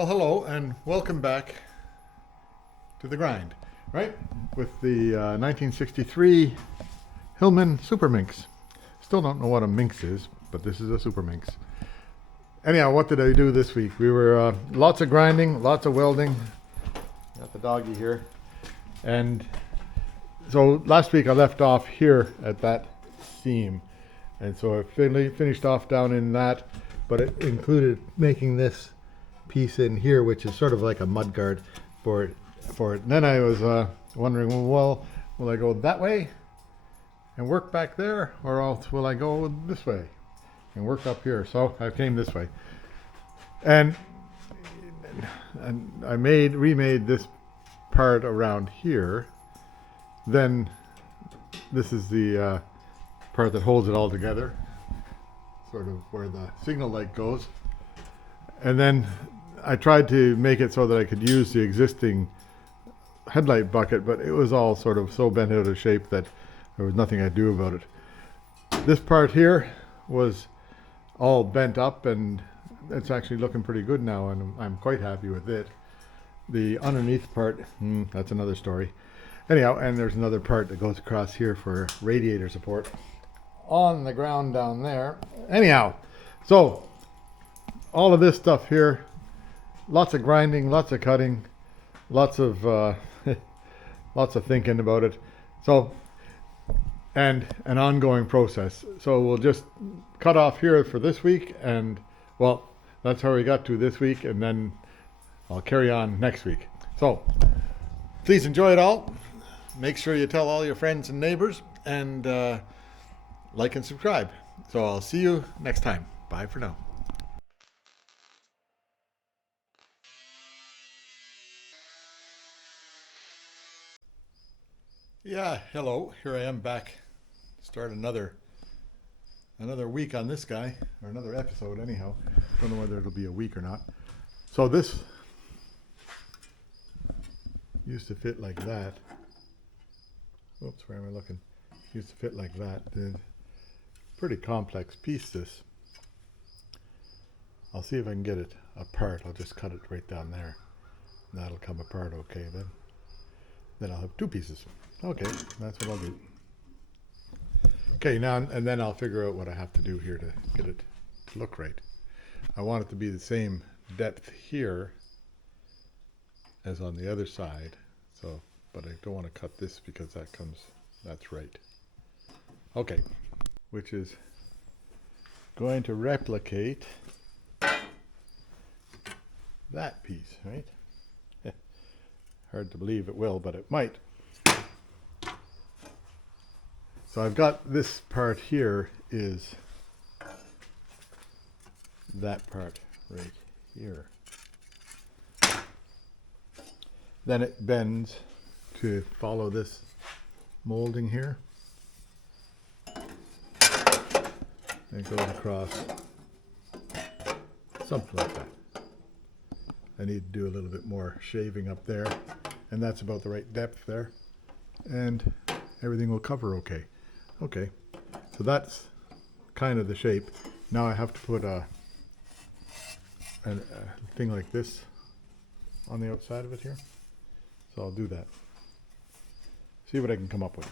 Well, hello and welcome back to the grind, right? With the 1963 Hillman Super Minx. Still don't know what a Minx is, but this is a Super Minx. Anyhow, what did I do this week? We were lots of grinding, lots of welding. Got the doggy here. And so last week I left off here at that seam. And so I finished off down in that, but it included making this piece in here, which is sort of like a mud guard for it. And then I was wondering, well, will I go that way and work back there, or else will I go this way and work up here? So I came this way, and I remade this part around here. Then this is the part that holds it all together, sort of where the signal light goes. And then I tried to make it so that I could use the existing headlight bucket, but it was all sort of so bent out of shape that there was nothing I could do about it. This part here was all bent up, and it's actually looking pretty good now, and I'm quite happy with it. The underneath part, that's another story. Anyhow, and there's another part that goes across here for radiator support on the ground down there. Anyhow, so all of this stuff here, lots of grinding, lots of cutting, lots of lots of thinking about it. So, and an ongoing process. So we'll just cut off here for this week, and well, that's how we got to this week, and then I'll carry on next week. So please enjoy it all. Make sure you tell all your friends and neighbors, and like and subscribe. So I'll see you next time. Bye for now. Yeah, hello. Here I am back. Start another week on this guy, or another episode anyhow. Don't know whether it'll be a week or not. So this used to fit like that. Oops, where am I looking? Used to fit like that. Pretty complex piece, this. I'll see if I can get it apart. I'll just cut it right down there. That'll come apart okay then. Then I'll have two pieces. Okay, that's what I'll do. Okay, now and then I'll figure out what I have to do here to get it to look right. I want it to be the same depth here as on the other side. So, but I don't want to cut this because that's right. Okay, which is going to replicate that piece, right? Hard to believe it will, but it might. So I've got this part here is that part right here. Then it bends to follow this molding here. And it goes across something like that. I need to do a little bit more shaving up there, and that's about the right depth there, and everything will cover okay. Okay, so that's kind of the shape. Now I have to put a thing like this on the outside of it here. So I'll do that. See what I can come up with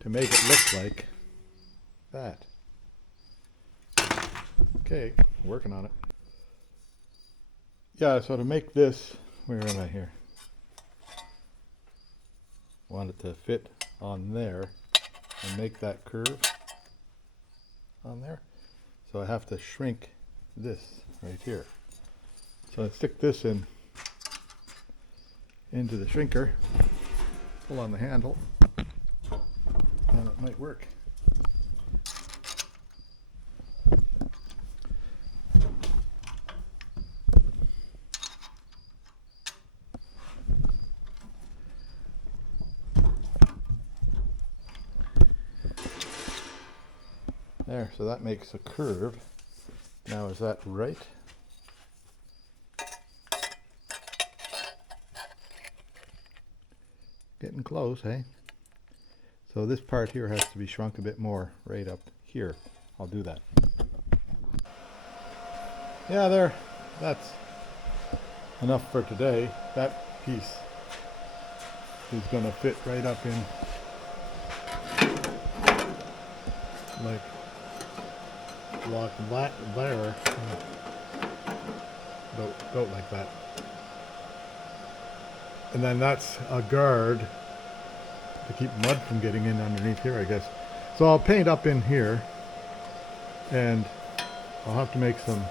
to make it look like that. Okay, working on it. Yeah, so to make this, where am I here? Want it to fit on there and make that curve on there. So I have to shrink this right here. So I stick this into the shrinker, pull on the handle, and it might work. There, so that makes a curve. Now is that right? Getting close, eh? So this part here has to be shrunk a bit more right up here. I'll do that. Yeah, there. that's enough for today. That piece is going to fit right up in like block there. About like that. And then that's a guard to keep mud from getting in underneath here, I guess. So I'll paint up in here, and I'll have to make some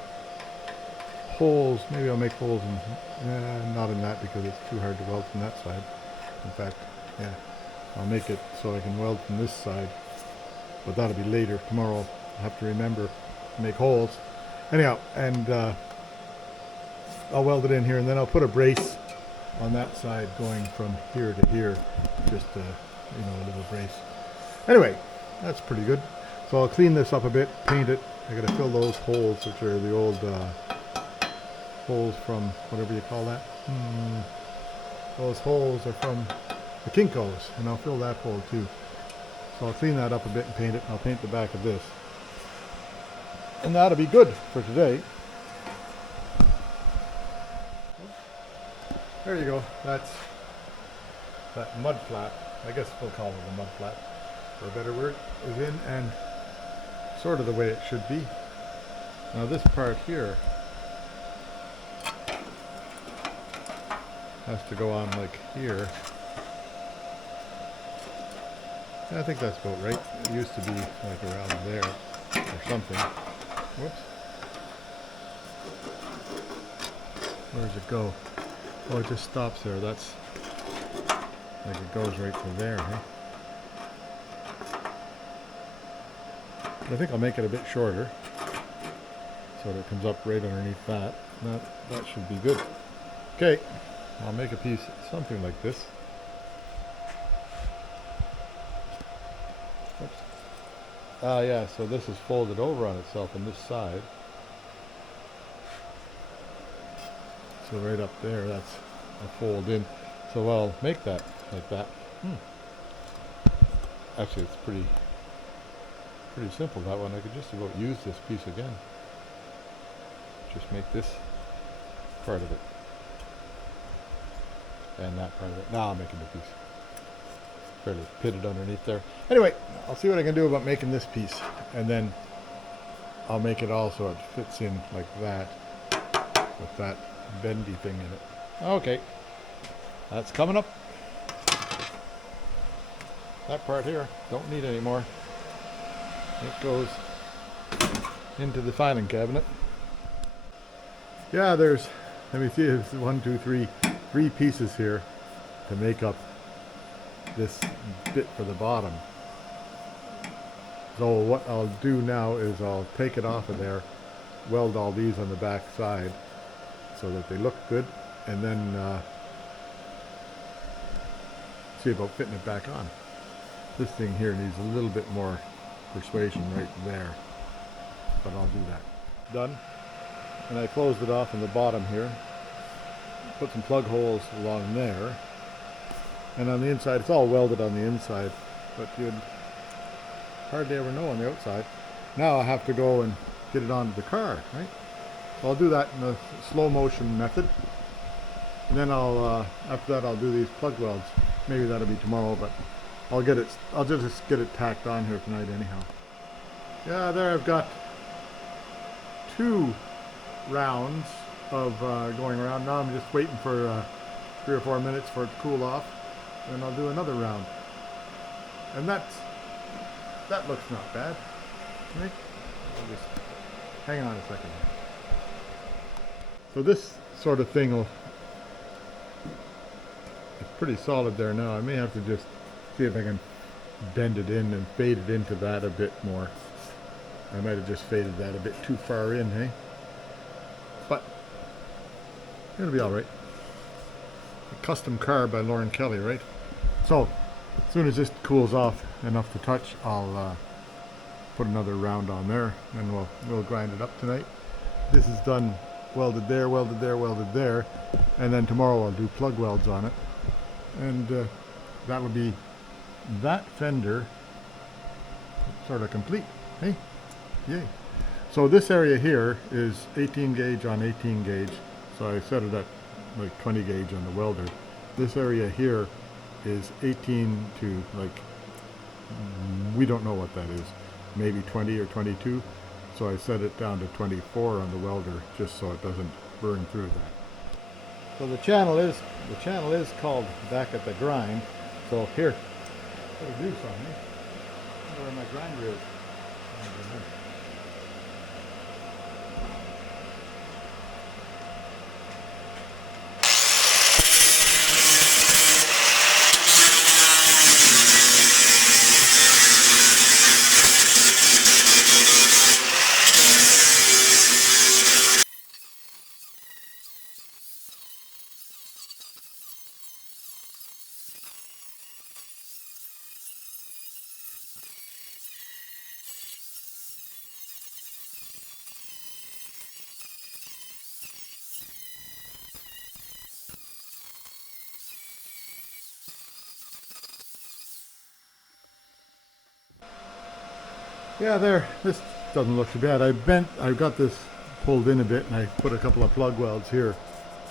holes. Maybe I'll make holes in, not in that because it's too hard to weld from that side. In fact, yeah, I'll make it so I can weld from this side, but that'll be later. Tomorrow I'll have to remember to make holes. Anyhow, and I'll weld it in here, and then I'll put a brace on that side going from here to here, just you know, a little brace. Anyway, that's pretty good. So I'll clean this up a bit, paint it. I gotta fill those holes, which are the old holes from whatever you call that. Those holes are from the Kinkos, and I'll fill that hole too. So I'll clean that up a bit and paint it. I'll paint the back of this, and that'll be good for today. There you go. That's that mud flat. I guess we'll call it a mud flat, for a better word, is in, and sort of the way it should be. Now this part here has to go on like here. I think that's about right. It used to be like around there or something. Whoops. Where does it go? Oh, it just stops there. That's like it goes right to there, huh? I think I'll make it a bit shorter so that it comes up right underneath that. That should be good. Okay, I'll make a piece something like this. Oops. Yeah, so this is folded over on itself on this side. So right up there, that's a fold in. So I'll make that like that. Actually, it's pretty simple, that one. I could just about use this piece again. Just make this part of it. And that part of it. Now I'll make a new piece. Fairly pitted underneath there. Anyway, I'll see what I can do about making this piece. And then I'll make it all so it fits in like that, with that bendy thing in it. Okay, that's coming up. That part here, don't need any more. It goes into the filing cabinet. Yeah, there's, let me see, there's 1, 2, 3, 3 pieces here to make up this bit for the bottom. So what I'll do now is I'll take it off of there, weld all these on the back side so that they look good, and then see about fitting it back on. This thing here needs a little bit more persuasion right there, but I'll do that. Done. And I closed it off on the bottom here. Put some plug holes along there. And on the inside, it's all welded on the inside, but you'd hardly ever know on the outside. Now I have to go and get it onto the car, right? So I'll do that in a slow motion method. And then I'll, after that I'll do these plug welds. Maybe that'll be tomorrow, but I'll just get it tacked on here tonight anyhow. Yeah, there I've got 2 rounds of going around. Now I'm just waiting for 3 or 4 minutes for it to cool off, and I'll do another round. And that looks not bad, right? I'll just hang on a second. So this sort of thing it's pretty solid there now. I may have to just see if I can bend it in and fade it into that a bit more. I might have just faded that a bit too far in, hey? But it'll be all right. A custom car by Lauren Kelly, right? So as soon as this cools off enough to touch, I'll put another round on there, and we'll grind it up tonight. This is done, welded there, welded there, welded there, and then tomorrow I'll do plug welds on it, and that will be that fender sort of complete. Hey, yay! So this area here is 18 gauge on 18 gauge. So I set it at like 20 gauge on the welder. This area here is 18 to like, we don't know what that is, maybe 20 or 22. So I set it down to 24 on the welder just so it doesn't burn through that. So the channel is called Back at the Grind. So here, there's views on me. I wonder where my grinder is. Yeah, there. This doesn't look too bad. I've got this pulled in a bit, and I put a couple of plug welds here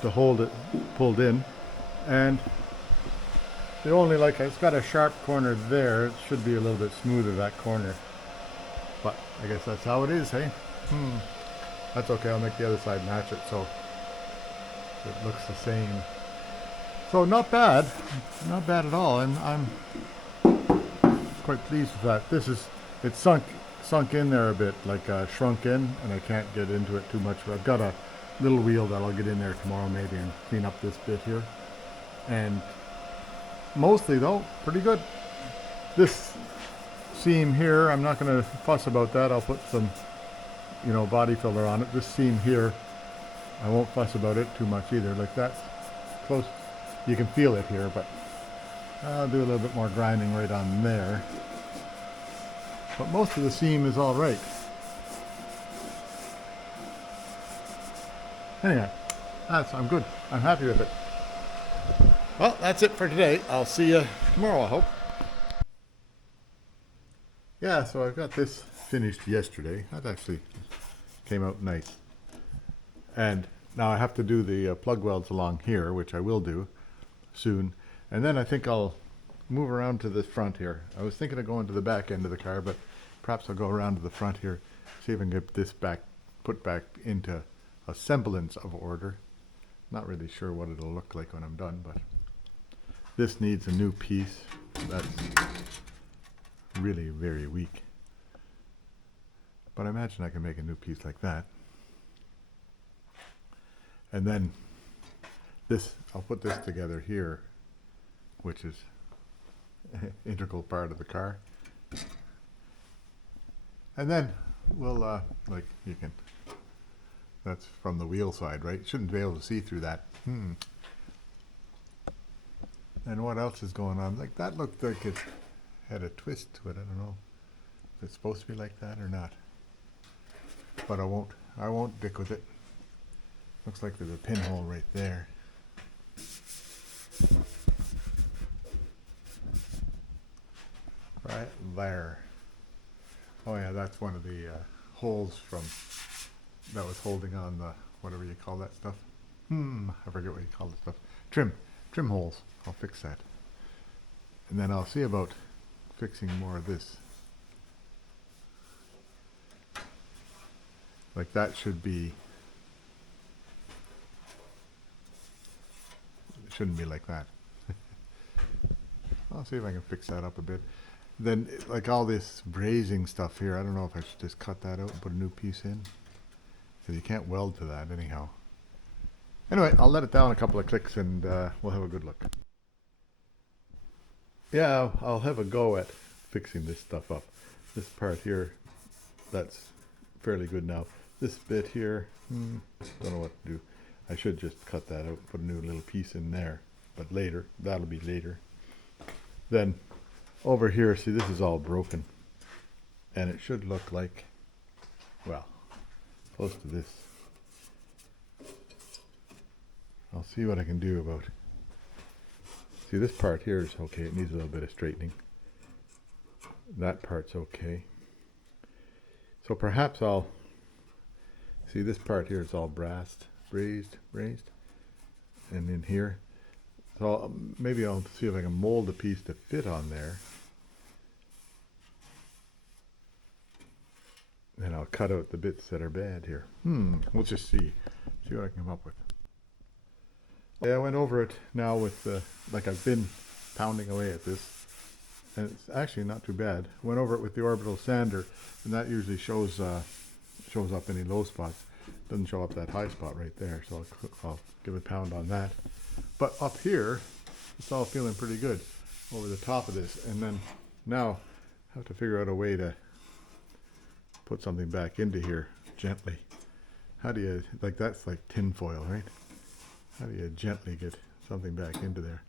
to hold it pulled in. And the only, like, it's got a sharp corner there. It should be a little bit smoother, that corner. But I guess that's how it is, hey? That's okay. I'll make the other side match it so it looks the same. So not bad. Not bad at all. And I'm quite pleased with that. It's sunk in there a bit, like shrunk in, and I can't get into it too much. But I've got a little wheel that I'll get in there tomorrow maybe and clean up this bit here. And mostly though, pretty good. This seam here, I'm not going to fuss about that. I'll put some, body filler on it. This seam here, I won't fuss about it too much either. Like that's close. You can feel it here, but I'll do a little bit more grinding right on there. But most of the seam is all right. Anyway, I'm good. I'm happy with it. Well, that's it for today. I'll see you tomorrow, I hope. Yeah, so I've got this finished yesterday. That actually came out nice. And now I have to do the plug welds along here, which I will do soon. And then I think I'll move around to the front here. I was thinking of going to the back end of the car, but perhaps I'll go around to the front here, see if I can get this put back into a semblance of order. Not really sure what it'll look like when I'm done, but this needs a new piece. That's really very weak. But I imagine I can make a new piece like that. And then this, I'll put this together here, which is an integral part of the car. And then we'll, like, you can, that's from the wheel side, right? Shouldn't be able to see through that. And what else is going on? Like, that looked like it had a twist to it. I don't know if it's supposed to be like that or not. But I won't dick with it. Looks like there's a pinhole right there. Right there. Oh yeah, that's one of the holes from that was holding on the whatever you call that stuff. I forget what you call the stuff. Trim holes. I'll fix that, and then I'll see about fixing more of this. Like that should be. It shouldn't be like that. I'll see if I can fix that up a bit. Then, like all this brazing stuff here, I don't know if I should just cut that out and put a new piece in. Because you can't weld to that anyhow. Anyway, I'll let it down a couple of clicks and we'll have a good look. Yeah, I'll have a go at fixing this stuff up. This part here, that's fairly good now. This bit here, don't know what to do. I should just cut that out, put a new little piece in there. But later, that'll be later. Then, over here, see, this is all broken. And it should look like, well, close to this. I'll see what I can do about it. See, this part here is okay. It needs a little bit of straightening. That part's okay. So perhaps I'll See, this part here is all brazed, and in here. So maybe I'll see if I can mold a piece to fit on there. And I'll cut out the bits that are bad here. We'll just see what I can come up with. Yeah, I went over it now with like I've been pounding away at this, and it's actually not too bad. Went over it with the orbital sander, and that usually shows up any low spots. Doesn't show up that high spot right there, so I'll give a pound on that. But up here, it's all feeling pretty good over the top of this, and then now I have to figure out a way to put something back into here gently. How do you, like, that's like tin foil, right? How do you gently get something back into there?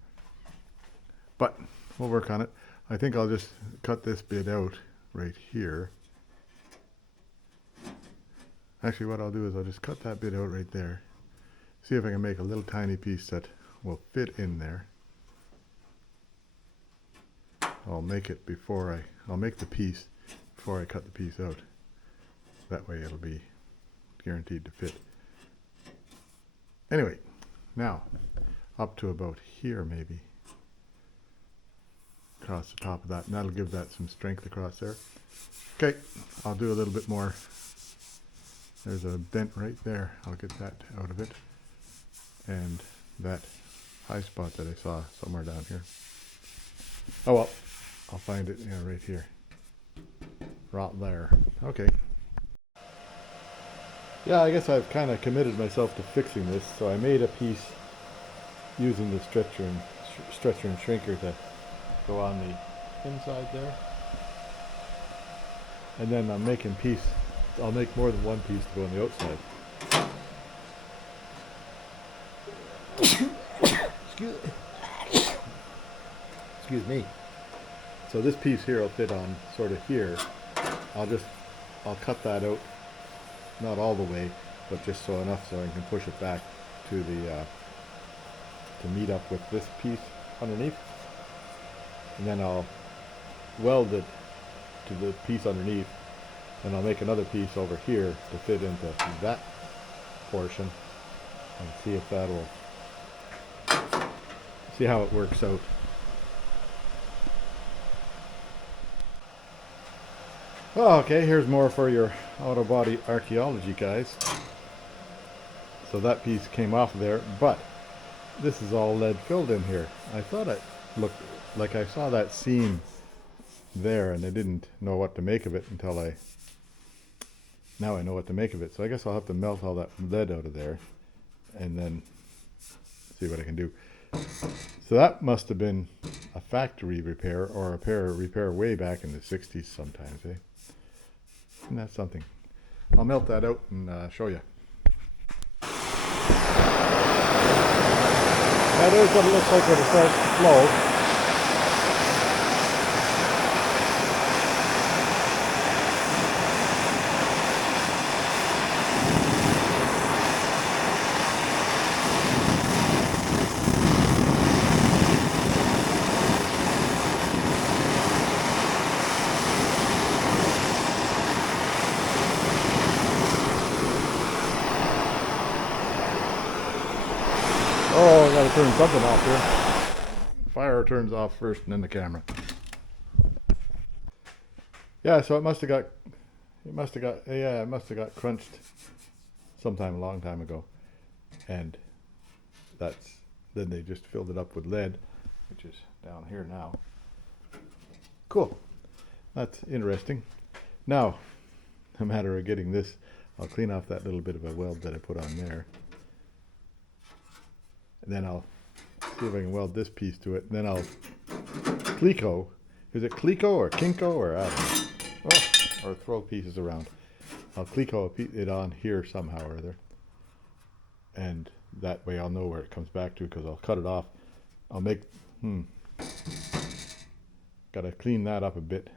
But we'll work on it. I think I'll just cut this bit out right here. Actually, what I'll do is I'll just cut that bit out right there. See if I can make a little tiny piece that will fit in there. I'll make the piece before I cut the piece out. That way it'll be guaranteed to fit. Anyway, now up to about here maybe. Across the top of that, and that'll give that some strength across there. Okay, I'll do a little bit more. There's a dent right there. I'll get that out of it. And that high spot that I saw somewhere down here. Oh well, I'll find it, yeah, right here. Right there. Okay. Yeah, I guess I've kind of committed myself to fixing this, so I made a piece using the stretcher and shrinker to go on the inside there. And then I'm making I'll make more than one piece to go on the outside. Excuse me. So this piece here will fit on sort of here. I'll cut that out, not all the way, but just so enough so I can push it back to to meet up with this piece underneath. And then I'll weld it to the piece underneath, and I'll make another piece over here to fit into that portion, and see if see how it works out. Oh, okay, here's more for your auto body archaeology, guys. So that piece came off of there, but this is all lead filled in here. I thought it looked like I saw that seam there, and I didn't know what to make of it until now I know what to make of it. So I guess I'll have to melt all that lead out of there and then see what I can do. So that must have been a factory repair or a repair way back in the 60s sometimes, eh? Isn't that something? I'll melt that out and show you. That is what it looks like when it starts to flow. Oh, I gotta turn something off here. Fire turns off first and then the camera. Yeah, so it must have got crunched sometime a long time ago. And then they just filled it up with lead, which is down here now. Cool. That's interesting. Now, no matter of getting this, I'll clean off that little bit of a weld that I put on there. And then I'll see if I can weld this piece to it. And then I'll Cleco. Is it Cleco or Kinko or I don't know. Oh, or throw pieces around. I'll Cleco it on here somehow or other. And that way I'll know where it comes back to, because I'll cut it off. I'll make, gotta clean that up a bit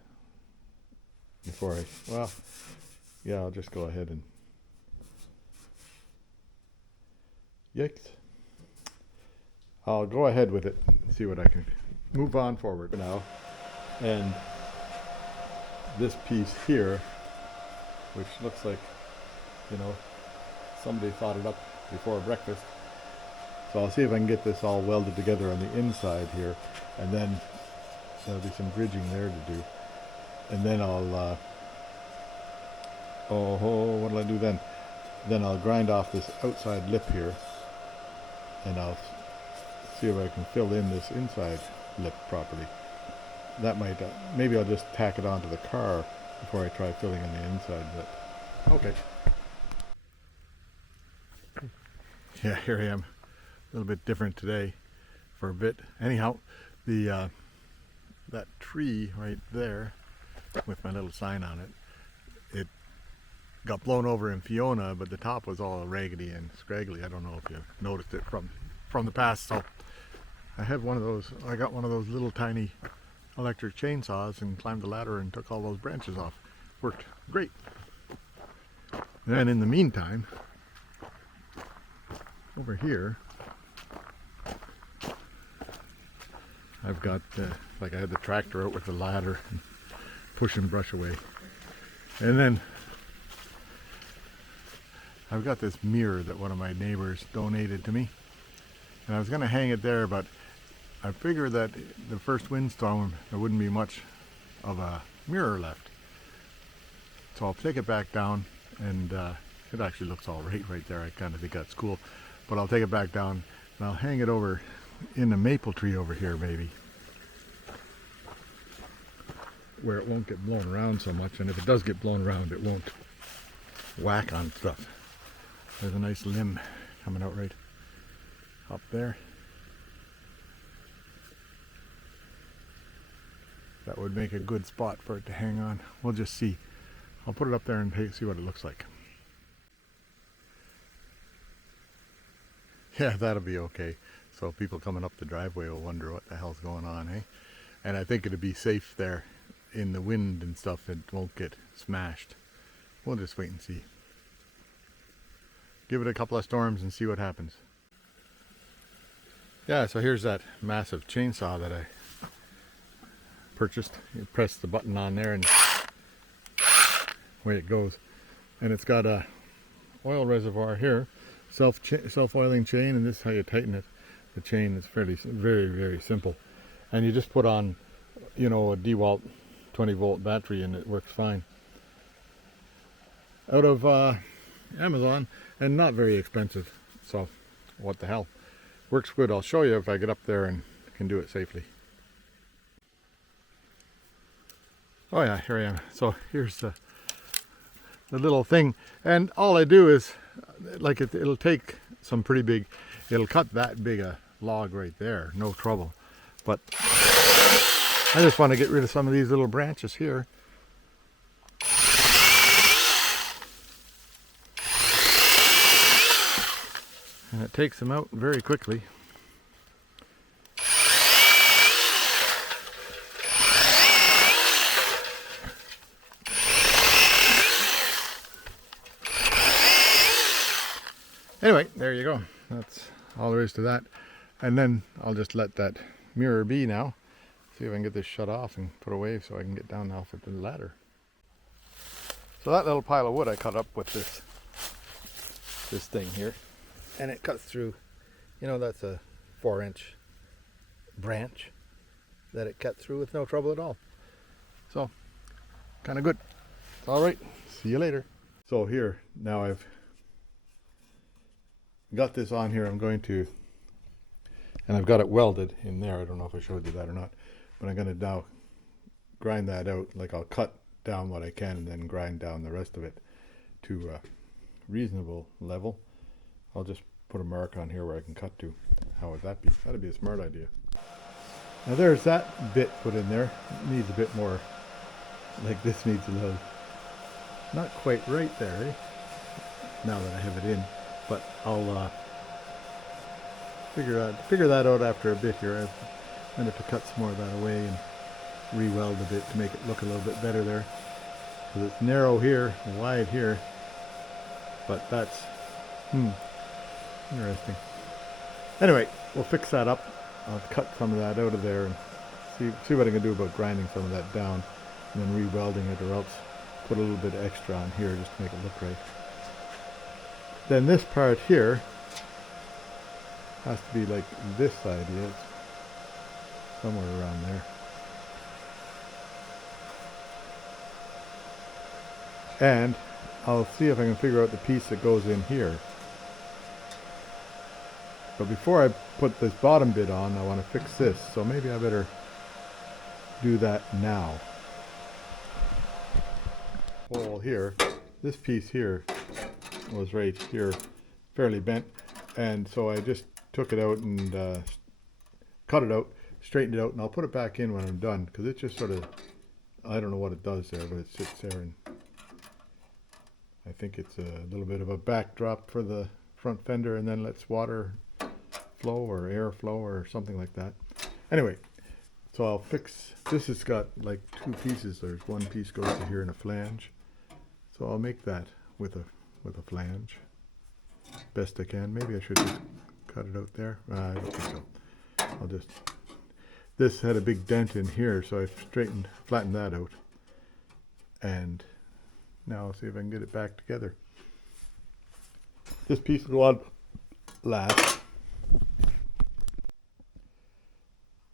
before yeah, I'll just go ahead and, yikes. I'll go ahead with it and see what I can move on forward now. And this piece here, which looks like, somebody thought it up before breakfast. So I'll see if I can get this all welded together on the inside here, and then there'll be some bridging there to do. And then I'll, what'll I do then? Then I'll grind off this outside lip here, and I'll see if I can fill in this inside lip properly. That might, maybe I'll just tack it onto the car before I try filling in the inside, but okay. Yeah, here I am. A little bit different today for a bit. Anyhow, the that tree right there with my little sign on it, it got blown over in Fiona, but the top was all raggedy and scraggly. I don't know if you noticed it from the past. So I have one of those, I got one of those little tiny electric chainsaws and climbed the ladder and took all those branches off. Worked great. Then in the meantime, over here, I've got, like I had the tractor out with the ladder and pushing brush away. And then I've got this mirror that one of my neighbors donated to me. And I was going to hang it there, but I figured that the first windstorm there wouldn't be much of a mirror left. So I'll take it back down, and it actually looks all right there. I kind of think that's cool. But I'll take it back down and I'll hang it over in the maple tree over here, maybe, where it won't get blown around so much. And if it does get blown around, it won't whack on stuff. There's a nice limb coming out right up there. That would make a good spot for it to hang on. We'll just see. I'll put it up there and see what it looks like. Yeah, that'll be okay. So people coming up the driveway will wonder what the hell's going on, eh? And I think it'll be safe there in the wind and stuff. It won't get smashed. We'll just wait and see. Give it a couple of storms and see what happens. Yeah, so here's that massive chainsaw that I purchased. You press the button on there and away it goes. And it's got a oil reservoir here, self-oiling chain, and this is how you tighten it. The chain is very simple, and you just put on, you know, a DeWalt 20-volt battery and it works fine. Out of Amazon, and not very expensive, so what the hell, works good. I'll show you if I get up there and can do it safely. Oh yeah, here I am. So here's the little thing, and all I do is, like, it'll take some pretty big, it'll cut that big a log right there, no trouble. But I just want to get rid of some of these little branches here. And it takes them out very quickly. Anyway, there you go. That's all there is to that. And then I'll just let that mirror be now. See if I can get this shut off and put away so I can get down off at the ladder. So that little pile of wood I cut up with this thing here. And it cuts through, you know, that's a 4-inch branch that it cut through with no trouble at all. So, kind of good. All right, see you later. So here, now I've got this on here. I'm going to, and I've got it welded in there. I don't know if I showed you that or not, but I'm going to now grind that out. Like, I'll cut down what I can and then grind down the rest of it to a reasonable level. I'll just put a mark on here where I can cut to. How would that be? That'd be a smart idea. Now there's that bit put in there. It needs a bit more, like this needs a little, not quite right there, eh? Now that I have it in. But I'll figure that out after a bit here. I'm going to have to cut some more of that away and re-weld a bit to make it look a little bit better there. Because it's narrow here, wide here. But that's, interesting. Anyway, we'll fix that up. I'll cut some of that out of there and see what I can do about grinding some of that down and then re-welding it, or else put a little bit extra on here just to make it look right. Then this part here has to be like this side is somewhere around there. And I'll see if I can figure out the piece that goes in here. But before I put this bottom bit on, I want to fix this. So maybe I better do that now. Hole here, this piece here was right here, fairly bent. And so I just took it out and cut it out, straightened it out, and I'll put it back in when I'm done, because it just sort of, I don't know what it does there, but it sits there, and I think it's a little bit of a backdrop for the front fender, and then lets water flow or air flow or something like that. Anyway, so I'll fix, this has got like two pieces. There's one piece goes to here in a flange. So I'll make that with a flange. Best I can. Maybe I should just cut it out there. I don't think so. I'll just, this had a big dent in here, so I flattened that out. And now I'll see if I can get it back together. This piece will go on last.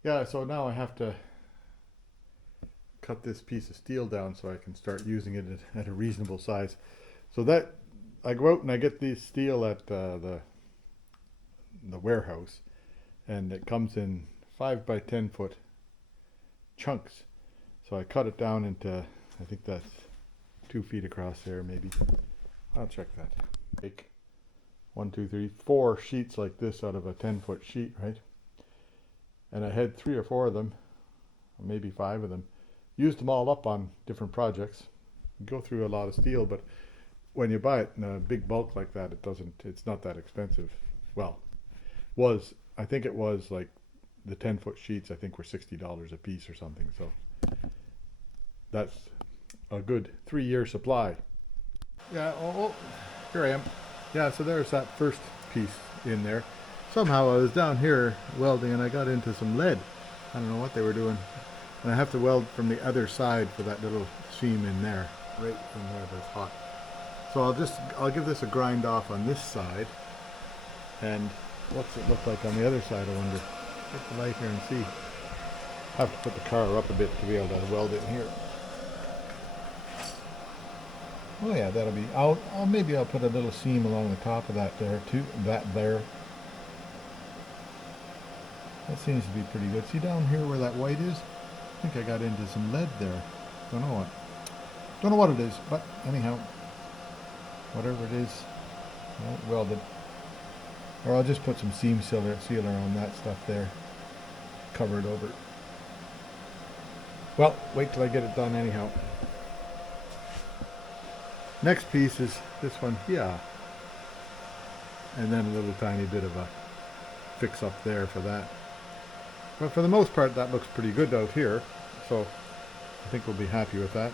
Yeah, so now I have to cut this piece of steel down so I can start using it at a reasonable size. So that, I go out and I get this steel at the warehouse, and it comes in 5 by 10 foot chunks. So I cut it down into, I think that's 2 feet across there maybe. I'll check that. Take 1, 2, 3, 4 sheets like this out of a 10-foot sheet, right? And I had 3 or 4 of them, or maybe 5 of them. Used them all up on different projects. You go through a lot of steel, but when you buy it in a big bulk like that, it's not that expensive. Well, I think it was like the 10-foot sheets, I think were $60 a piece or something. So that's a good 3-year supply. Yeah, oh, here I am. Yeah, so there's that first piece in there. Somehow I was down here welding and I got into some lead. I don't know what they were doing. And I have to weld from the other side for that little seam in there. Right in there that's hot. So I'll give this a grind off on this side. And what's it look like on the other side, I wonder. Get the light here and see. I have to put the car up a bit to be able to weld it in here. Oh yeah, that'll be out. Maybe I'll put a little seam along the top of that there too. There. That seems to be pretty good. See down here where that white is? I think I got into some lead there. Don't know what it is, but anyhow, whatever it is, welded. Or I'll just put some seam sealer on that stuff there. Cover it over. Well, wait till I get it done anyhow. Next piece is this one here. And then a little tiny bit of a fix up there for that. But for the most part, that looks pretty good out here. So I think we'll be happy with that.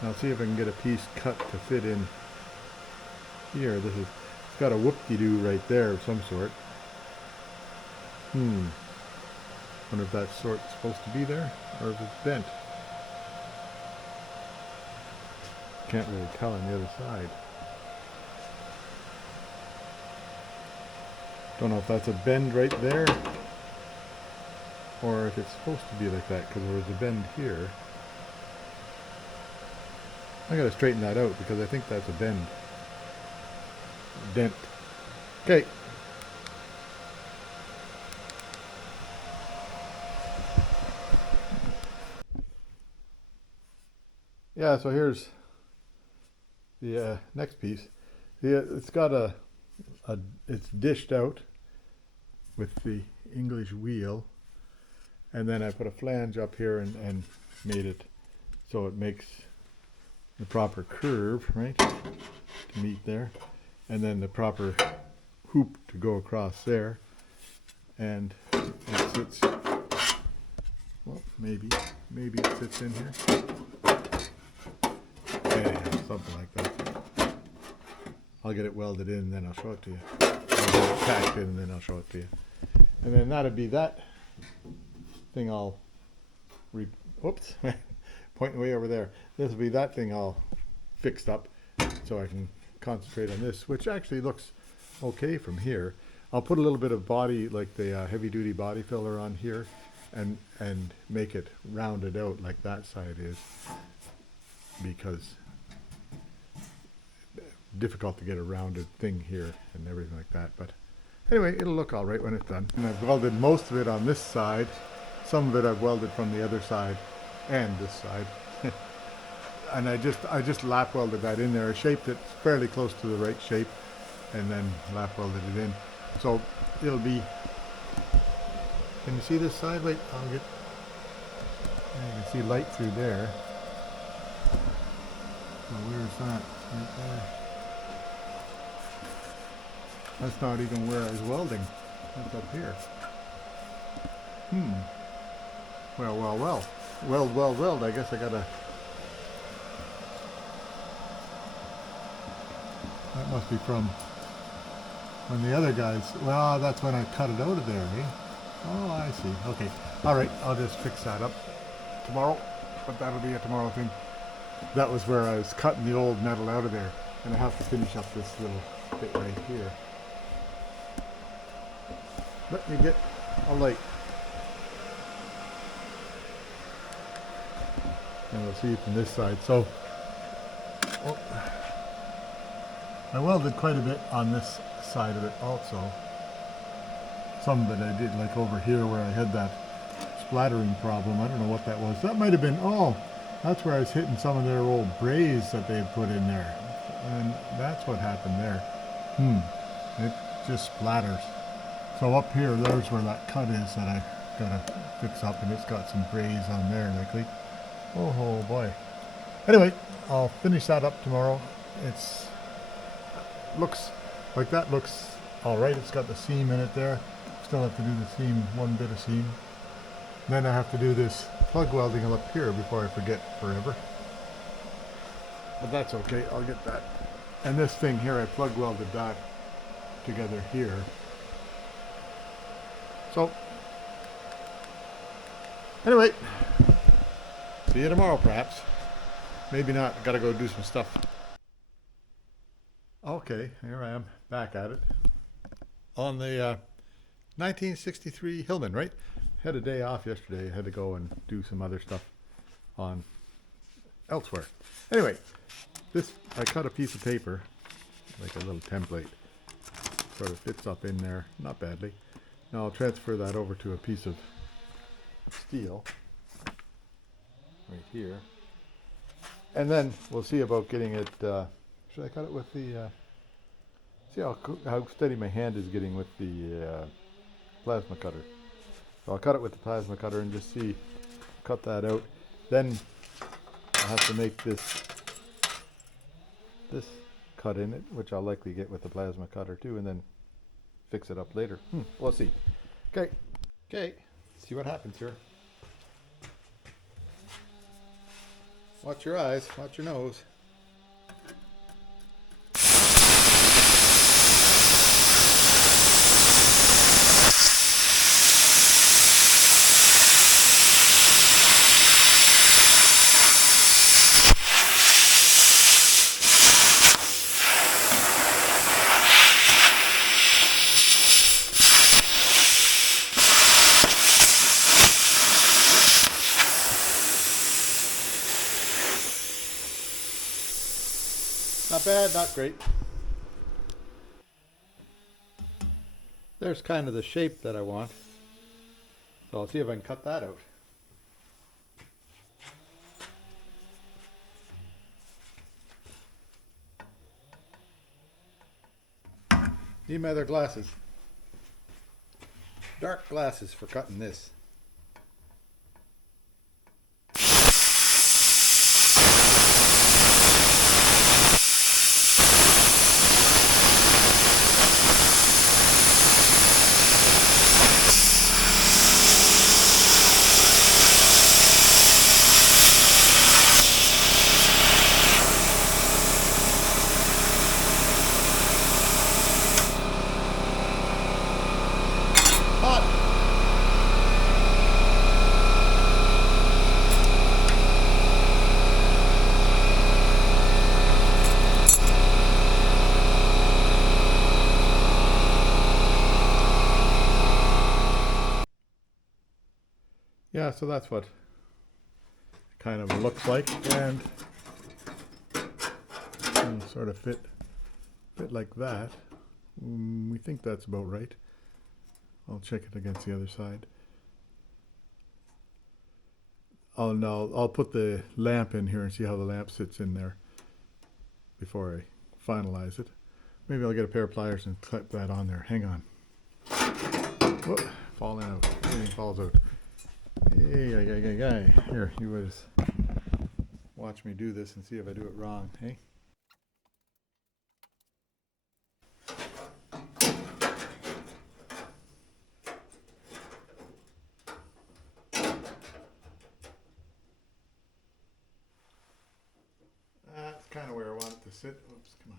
And I'll see if I can get a piece cut to fit in here. It's got a whoop-de-doo right there of some sort. Wonder if that sort's supposed to be there or if it's bent. Can't really tell on the other side. Don't know if that's a bend right there or if it's supposed to be like that, because there was a bend here. I gotta straighten that out because I think that's a bend. Dent. Okay. Yeah, so here's the next piece. It's got it's dished out with the English wheel, and then I put a flange up here and made it so it makes the proper curve, right, to meet there, and then the proper hoop to go across there, and it sits, well, maybe it sits in here. Yeah, something like that. I'll get it welded in and then I'll show it to you. I'll get it tacked in and then I'll show it to you. And then that'll be that thing pointing way over there. This will be that thing all fixed up so I can concentrate on this, which actually looks okay from here. I'll put a little bit of body, like the heavy-duty body filler on here, and make it rounded out like that side is, because difficult to get a rounded thing here and everything like that. But anyway, it'll look all right when it's done. And I've welded most of it on this side. Some of it I've welded from the other side and this side. And I just lap welded that in there. I shaped it fairly close to the right shape and then lap welded it in. So it'll be, can you see this side? Wait, I'll get, you can see light through there. So where's that? Right there. That's not even where I was welding. That's up here. Well. Weld. I guess I gotta... That must be from when the other guys... Well, that's when I cut it out of there, eh? Oh, I see. Okay. Alright, I'll just fix that up tomorrow. But that'll be a tomorrow thing. That was where I was cutting the old metal out of there. And I have to finish up this little bit right here. Let me get a light. And we'll see from this side. So, I welded quite a bit on this side of it also. Some of it I did like over here where I had that splattering problem. I don't know what that was. That might have been, oh, that's where I was hitting some of their old brays that they had put in there. And that's what happened there. It just splatters. So up here, there's where that cut is that I gotta fix up, and it's got some brays on there likely. Oh boy. Anyway, I'll finish that up tomorrow. It's looks like that looks all right. It's got the seam in it there. Still have to do the seam, one bit of seam. Then I have to do this plug welding up here before I forget forever. But that's okay. I'll get that. And this thing here, I plug welded that together here. So, anyway, see you tomorrow perhaps. Maybe not, gotta go do some stuff. Okay, here I am, back at it. On the 1963 Hillman, right? Had a day off yesterday, had to go and do some other stuff on elsewhere. Anyway, this, I cut a piece of paper, like a little template. Sort of fits up in there, not badly. Now I'll transfer that over to a piece of steel right here, and then we'll see about getting it. Should I cut it with the? See how steady my hand is getting with the plasma cutter. So I'll cut it with the plasma cutter and just see, cut that out. Then I'll have to make this cut in it, which I'll likely get with the plasma cutter too, and then fix it up later. We'll see. Okay, see what happens here. Watch your eyes, watch your nose. Not bad, not great. There's kind of the shape that I want. So I'll see if I can cut that out. Need my other glasses. Dark glasses for cutting this. yeah, so that's what it kind of looks like, and sort of fit like that. We think that's about right. I'll check it against the other side. I'll put the lamp in here and see how the lamp sits in there before I finalize it. Maybe I'll get a pair of pliers and clip that on there. Hang on. Whoop, falling out. Everything falls out. Hey, here, you guys watch me do this and see if I do it wrong. Hey. That's kind of where I want it to sit. Oops, come on.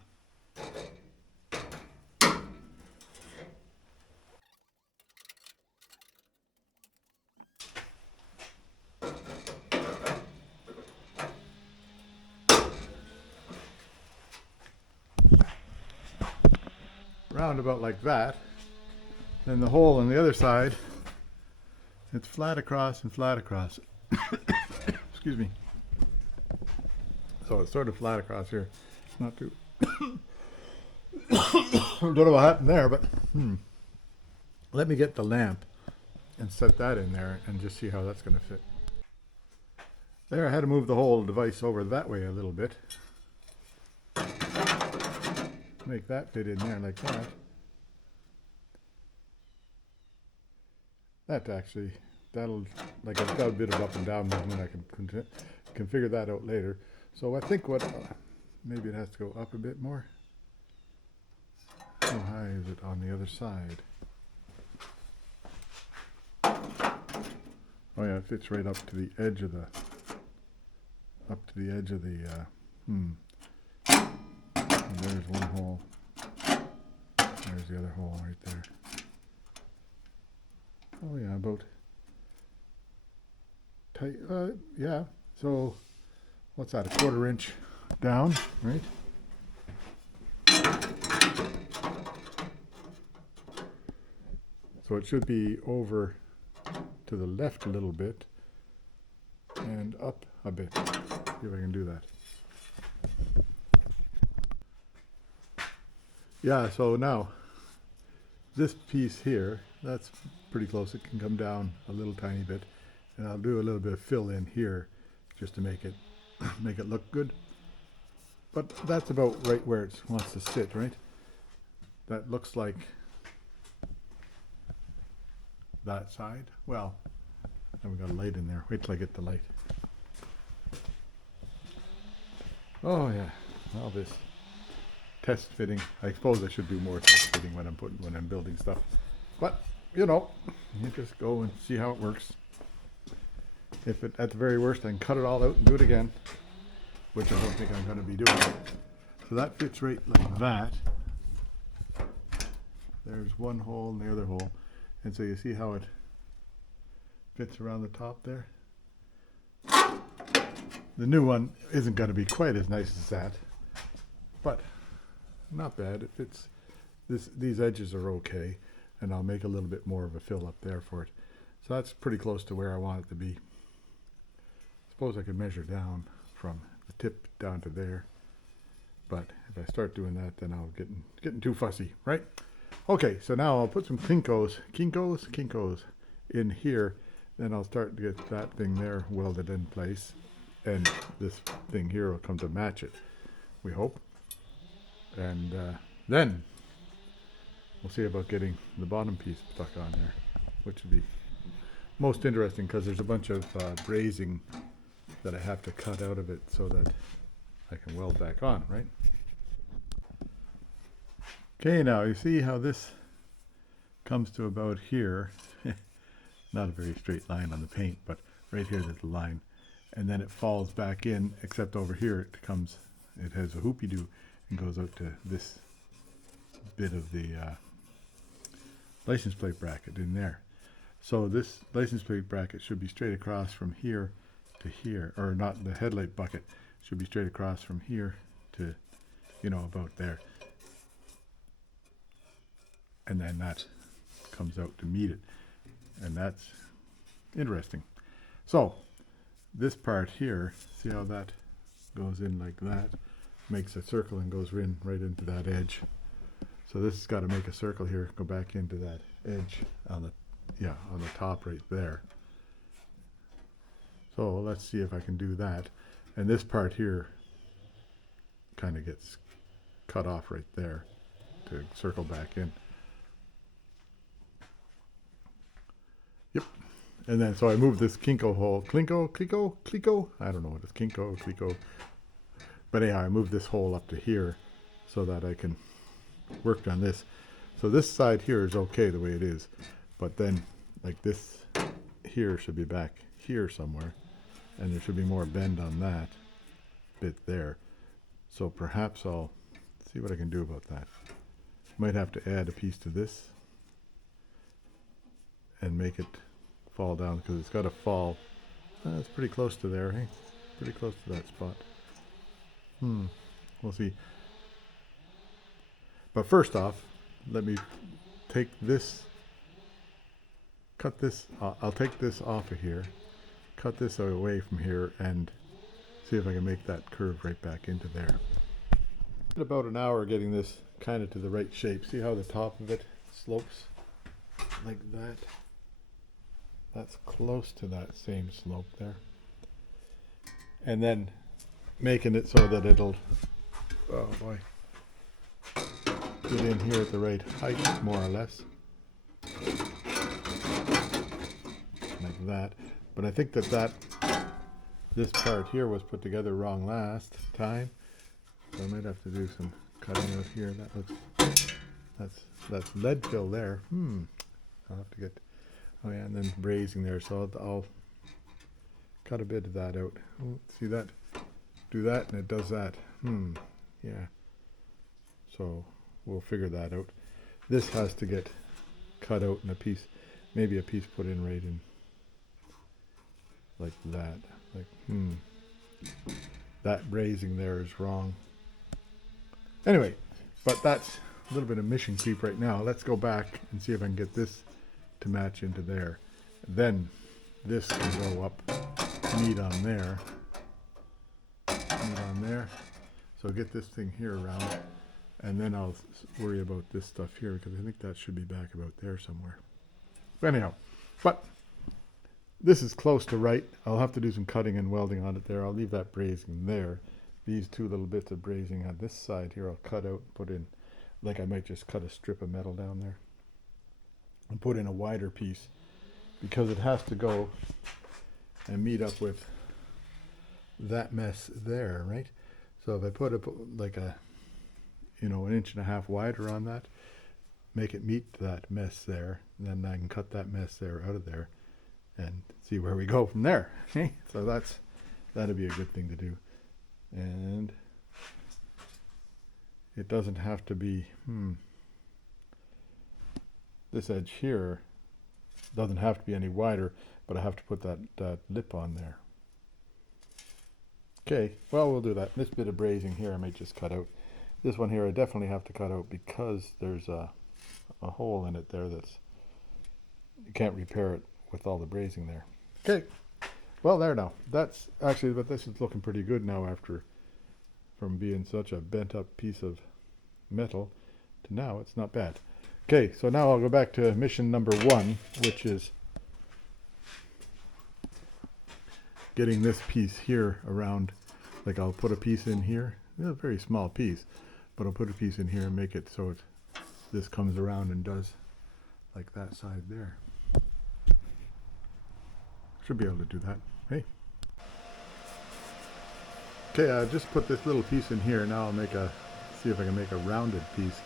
Round about like that. Then the hole on the other side, it's flat across and flat across. Excuse me. So it's sort of flat across here. Not too. Don't know what happened there, but let me get the lamp and set that in there and just see how that's going to fit. There, I had to move the whole device over that way a little bit. Make that fit in there like that. That actually, that'll, like I've got a bit of up and down movement. I can figure that out later. So I think what, maybe it has to go up a bit more. How high is it on the other side? Oh yeah, it fits right up to the edge of the, and there's one hole. There's the other hole right there. Oh yeah, about tight. Yeah. So what's that? A 1/4 inch down, right? So it should be over to the left a little bit and up a bit. See if I can do that. Yeah, so now this piece here, that's pretty close. It can come down a little tiny bit, and I'll do a little bit of fill in here just to make it look good. But that's about right where it wants to sit, right? That looks like that side. Well, then we got a light in there. Wait till I get the light. Oh yeah, all this test fitting. I suppose I should do more test fitting when I'm building stuff. But you know, you just go and see how it works. If it, at the very worst, I can cut it all out and do it again, which I don't think I'm going to be doing. So that fits right like that. There's one hole and the other hole, and so you see how it fits around the top there. The new one isn't going to be quite as nice as that, but not bad. It fits. These edges are okay, and I'll make a little bit more of a fill up there for it. So that's pretty close to where I want it to be. Suppose I could measure down from the tip down to there, but if I start doing that, then I'll getting too fussy, right? Okay, so now I'll put some kinkos in here. Then I'll start to get that thing there welded in place, and this thing here will come to match it, we hope. And then we'll see about getting the bottom piece stuck on there, which would be most interesting because there's a bunch of brazing that I have to cut out of it so that I can weld back on, right? Okay, now you see how this comes to about here. Not a very straight line on the paint, but right here there's a line, and then it falls back in, except over here it has a hoopy-doo and goes out to this bit of the license plate bracket in there. So this license plate bracket should be straight across from here to here, or not, the headlight bucket should be straight across from here to, you know, about there. And then that comes out to meet it. And that's interesting. So this part here, see how that goes in like that, makes a circle and goes in right into that edge. So this has got to make a circle here, go back into that edge on the, yeah, on the top right there. So let's see if I can do that. And this part here kind of gets cut off right there to circle back in. Yep. And then so I move this Kinko hole, Kliko, I don't know what it's, Kliko. But anyhow, I move this hole up to here so that I can work on this. So this side here is okay the way it is, but then like this here should be back here somewhere, and there should be more bend on that bit there. So perhaps I'll see what I can do about that. Might have to add a piece to this and make it fall down, because it's got to fall. It's pretty close to there, hey? Pretty close to that spot. We'll see. But first off, let me take this, cut this, I'll take this off of here, cut this away from here, and see if I can make that curve right back into there. About an hour getting this kind of to the right shape. See how the top of it slopes like that? That's close to that same slope there. And then making it so that it'll, oh boy, get in here at the right height, more or less. Like that. But I think that this part here was put together wrong last time. So I might have to do some cutting out here. That looks, that's lead fill there. I'll have to get, oh yeah, and then brazing there. So I'll cut a bit of that out. Oh, see that? Do that and it does that. Yeah. So we'll figure that out. This has to get cut out in a piece, maybe a piece put in right in like that. Like, that brazing there is wrong. Anyway, but that's a little bit of mission creep right now. Let's go back and see if I can get this to match into there. Then this can go up, meet on there, meet on there. So get this thing here around, and then I'll worry about this stuff here, because I think that should be back about there somewhere. But anyhow, but this is close to right. I'll have to do some cutting and welding on it there. I'll leave that brazing there. These two little bits of brazing on this side here I'll cut out and put in, like I might just cut a strip of metal down there and put in a wider piece, because it has to go and meet up with that mess there, right? So if I put like a, you know, 1.5 inches wider on that, make it meet that mess there, and then I can cut that mess there out of there and see where we go from there. Okay, so that'd be a good thing to do. And it doesn't have to be this edge here doesn't have to be any wider, but I have to put that lip on there. Okay, well, we'll do that. This bit of brazing here I might just cut out. This one here I definitely have to cut out, because there's a hole in it there that's, you can't repair it with all the brazing there. Okay, well, there now. That's actually, but this is looking pretty good now, after from being such a bent up piece of metal to now it's not bad. Okay, so now I'll go back to mission number 1, which is getting this piece here around. Like, I'll put a piece in here, a very small piece, but I'll put a piece in here and make it so this comes around and does like that side there. Should be able to do that. Hey. Okay, I just put this little piece in here. Now I'll see if I can make a rounded piece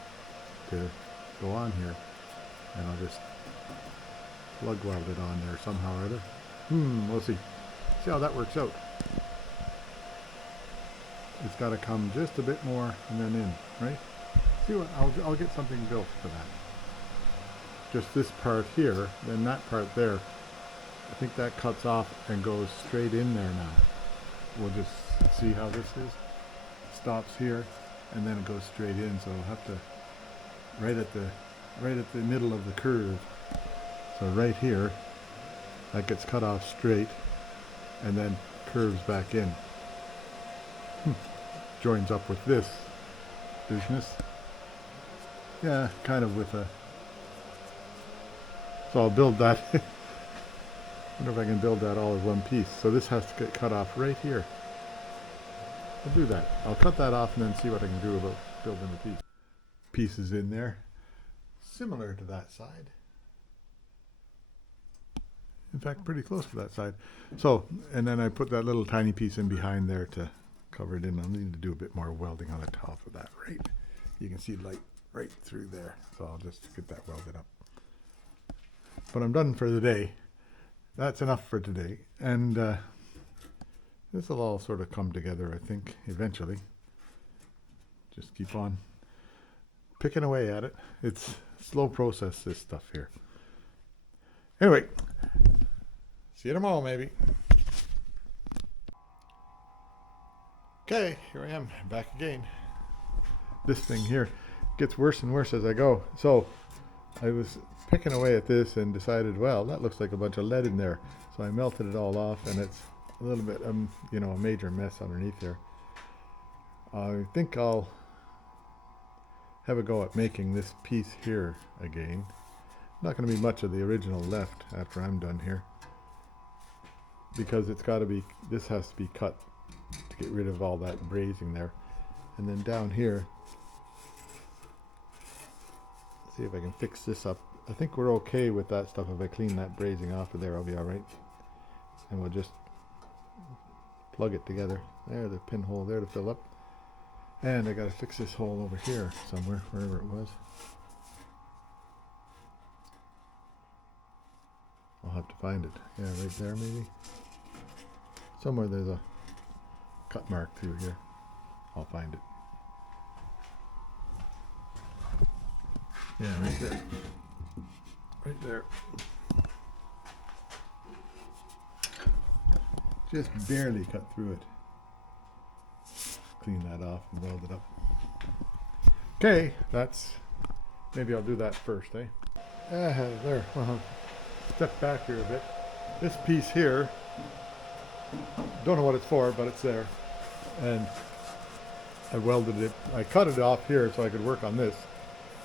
to go on here, and I'll just plug weld it on there somehow or other. We'll see. See how that works out. It's got to come just a bit more and then in, right? See what I'll get something built for that. Just this part here, then that part there. I think that cuts off and goes straight in there now. We'll just see how this is. Stops here, and then it goes straight in. So I'll have to right at the middle of the curve. So right here, that gets cut off straight, and then curves back in. Joins up with this business. Yeah, kind of with a... So I'll build that. I wonder if I can build that all as one piece. So this has to get cut off right here. I'll do that. I'll cut that off and then see what I can do about building the pieces in there. Similar to that side. In fact, pretty close to that side. So, and then I put that little tiny piece in behind there to cover it in. I'll need to do a bit more welding on the top of that, right? You can see light right through there. So I'll just get that welded up. But I'm done for the day. That's enough for today. And this will all sort of come together, I think, eventually. Just keep on picking away at it. It's a slow process, this stuff here. Anyway, see you tomorrow, maybe. Okay, here I am, back again. This thing here gets worse and worse as I go. So I was picking away at this and decided, well, that looks like a bunch of lead in there. So I melted it all off, and it's a little bit, you know, a major mess underneath there. I think I'll have a go at making this piece here again. Not going to be much of the original left after I'm done here, because it's got to be, this has to be cut to get rid of all that brazing there. And then down here, see if I can fix this up. I think we're okay with that stuff. If I clean that brazing off of there, I'll be all right. And we'll just plug it together. There, the pinhole there to fill up. And I got to fix this hole over here somewhere, wherever it was. I'll have to find it. Yeah, right there maybe. Somewhere there's a cut mark through here. I'll find it. Yeah, right there. Right there. Just barely cut through it. Clean that off and weld it up. Okay, that's, maybe I'll do that first, eh? There. Well, step back here a bit. This piece here, don't know what it's for, but it's there. And I welded it, I cut it off here so I could work on this,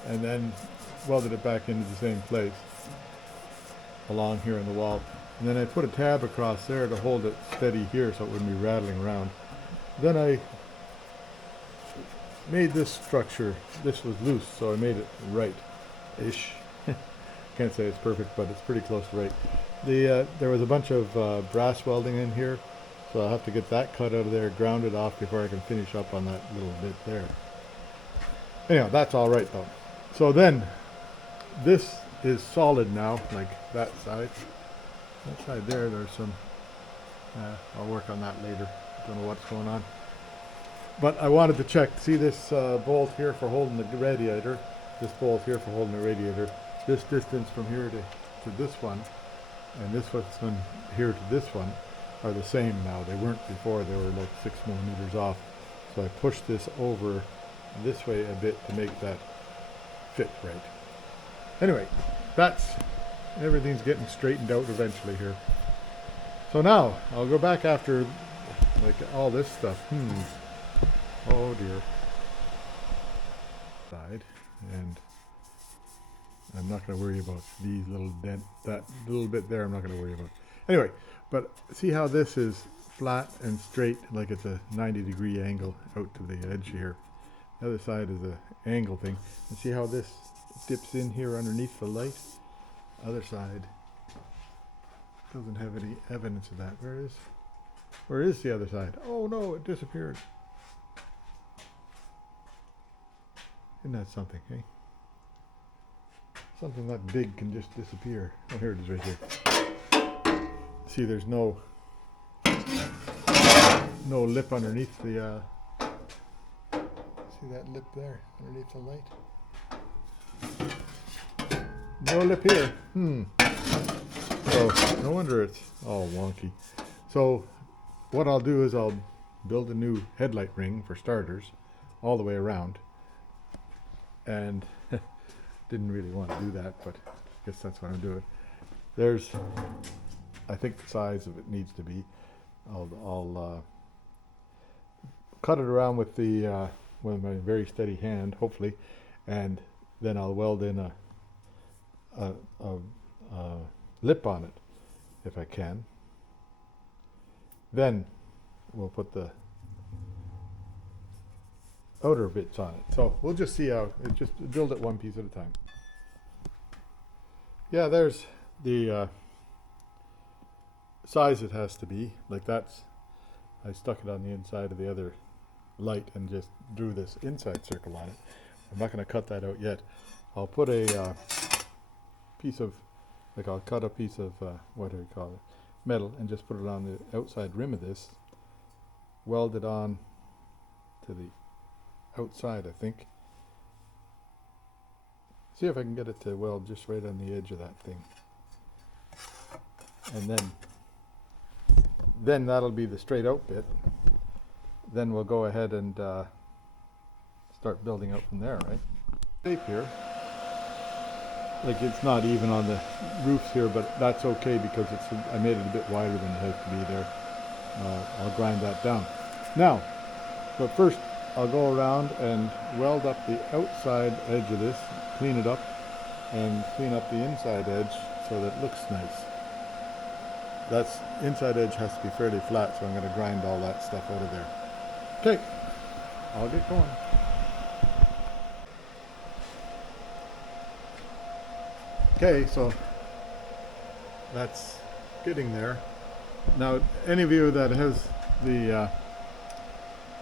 and then welded it back into the same place along here in the wall. And then I put a tab across there to hold it steady here so it wouldn't be rattling around. Then I made this structure, this was loose, so I made it right-ish. Can't say it's perfect, but it's pretty close to right. There was a bunch of brass welding in here, so I'll have to get that cut out of there, ground it off before I can finish up on that little bit there. Anyhow, that's all right though. So then, this is solid now, like that side. That side there, there's some, I'll work on that later. Don't know what's going on. But I wanted to check, see this bolt here for holding the radiator, this bolt here for holding the radiator, this distance from here to this one, and this one from here to this one are the same now. They weren't before, they were like 6 millimeters off. So I pushed this over this way a bit to make that fit right. Anyway, everything's getting straightened out eventually here. So now, I'll go back after like all this stuff. Oh dear. Side, and I'm not going to worry about these little dent, that little bit there I'm not going to worry about. Anyway, but see how this is flat and straight, like it's a 90-degree angle out to the edge here. The other side is an angle thing. And see how this dips in here underneath the light? Other side doesn't have any evidence of that. Where is the other side? Oh no, it disappeared. Isn't that something, eh? Something that big can just disappear. Oh, here it is right here. See, there's no lip underneath the, see that lip there underneath the light? No lip here. So, no wonder it's all wonky. So, what I'll do is I'll build a new headlight ring for starters, all the way around. And didn't really want to do that, but I guess that's what I'm doing. There's, I think the size of it needs to be I'll cut it around with my very steady hand, hopefully, and then I'll weld in a lip on it if I can. Then we'll put the outer bits on it. So we'll just see how just build it one piece at a time. Yeah, there's the size it has to be. Like that's, I stuck it on the inside of the other light and just drew this inside circle on it. I'm not going to cut that out yet. I'll put a piece of, like I'll cut a piece of, what do we call it, metal, and just put it on the outside rim of this, weld it on to the outside, I think. See if I can get it to weld just right on the edge of that thing. And then that'll be the straight out bit. Then we'll go ahead and start building out from there, right? Shape here. Like it's not even on the roofs here, but that's okay because I made it a bit wider than it has to be there. I'll grind that down. Now, but first I'll go around and weld up the outside edge of this, clean it up, and clean up the inside edge so that it looks nice. That's inside edge has to be fairly flat, so I'm going to grind all that stuff out of there. Okay, I'll get going. Okay, so that's getting there. Now, any of you that has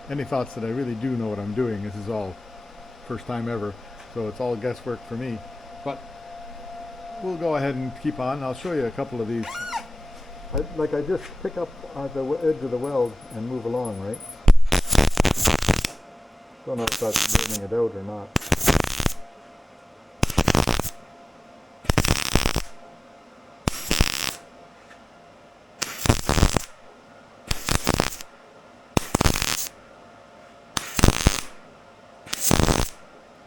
any thoughts that I really do know what I'm doing, this is all first time ever, so it's all guesswork for me. But we'll go ahead and keep on. I'll show you a couple of these. I just pick up at the edge of the weld and move along, right? Don't know if that's burning it out or not.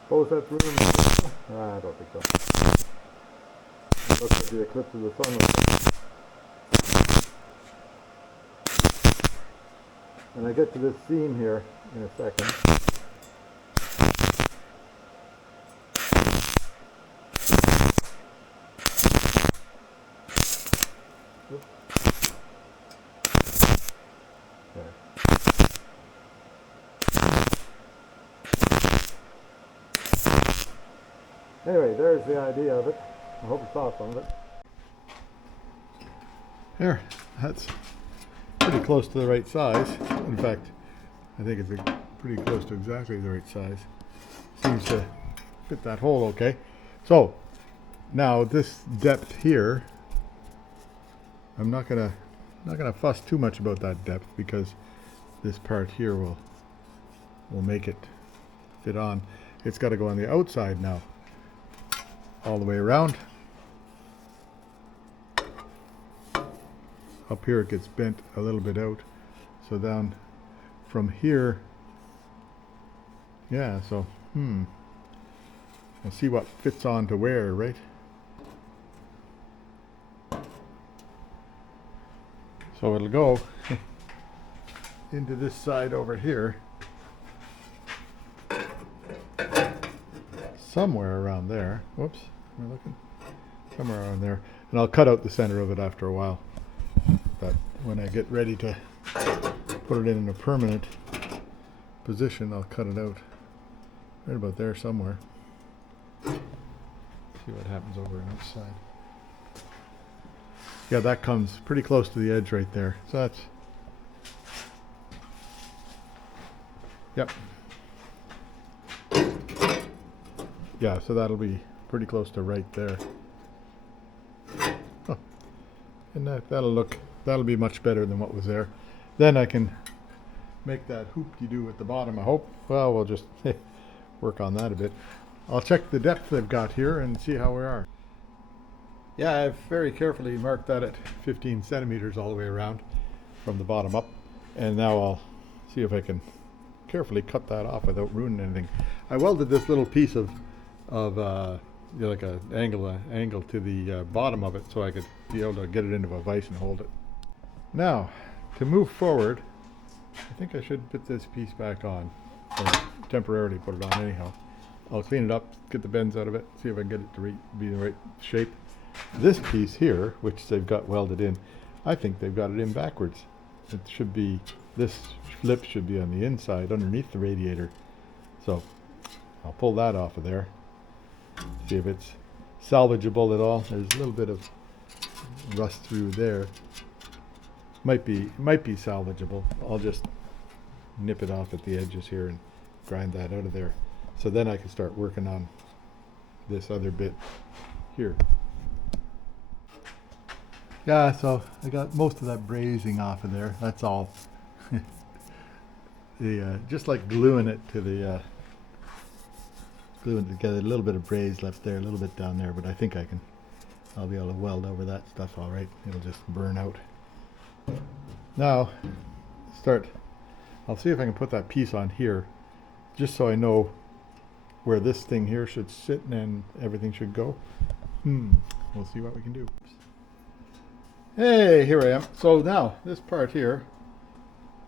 Suppose that's room. I don't think so. It looks like the eclipse of the sun. And I get to this seam here in a second. Anyway, there's the idea of it. I hope you saw some of it. There, that's pretty close to the right size. In fact, I think it's pretty close to exactly the right size. Seems to fit that hole okay. So, now this depth here, I'm not gonna fuss too much about that depth because this part here will make it fit on. It's got to go on the outside now, all the way around. Up here it gets bent a little bit out, so down from here, yeah, so we'll see what fits on to where, right? So it'll go into this side over here, somewhere around there. Whoops, am I looking? Somewhere around there. And I'll cut out the center of it after a while. But when I get ready to put it in a permanent position, I'll cut it out. Right about there somewhere. See what happens over on this side. Yeah, that comes pretty close to the edge right there. So that's, yep. Yeah, so that'll be pretty close to right there. Oh. And that'll be much better than what was there. Then I can make that hoop-de-doo at the bottom, I hope. Well, we'll just work on that a bit. I'll check the depth I've got here and see how we are. Yeah, I've very carefully marked that at 15 centimeters all the way around from the bottom up. And now I'll see if I can carefully cut that off without ruining anything. I welded this little piece of like an angle to the bottom of it so I could be able to get it into a vise and hold it. Now, to move forward, I think I should put this piece back on, or temporarily put it on anyhow. I'll clean it up, get the bends out of it, see if I can get it to be in the right shape. This piece here, which they've got welded in, I think they've got it in backwards. It should be, this flip should be on the inside underneath the radiator. So I'll pull that off of there, see if it's salvageable at all. There's a little bit of rust through there. Might be salvageable. I'll just nip it off at the edges here and grind that out of there. So then I can start working on this other bit here. Yeah, so I got most of that brazing off of there. That's all. Just like gluing it to the gluing it together. A little bit of braze left there, a little bit down there, but I think I'll be able to weld over that stuff all right. It'll just burn out. Now, I'll see if I can put that piece on here, just so I know where this thing here should sit and everything should go. We'll see what we can do. Hey, here I am. So now, this part here,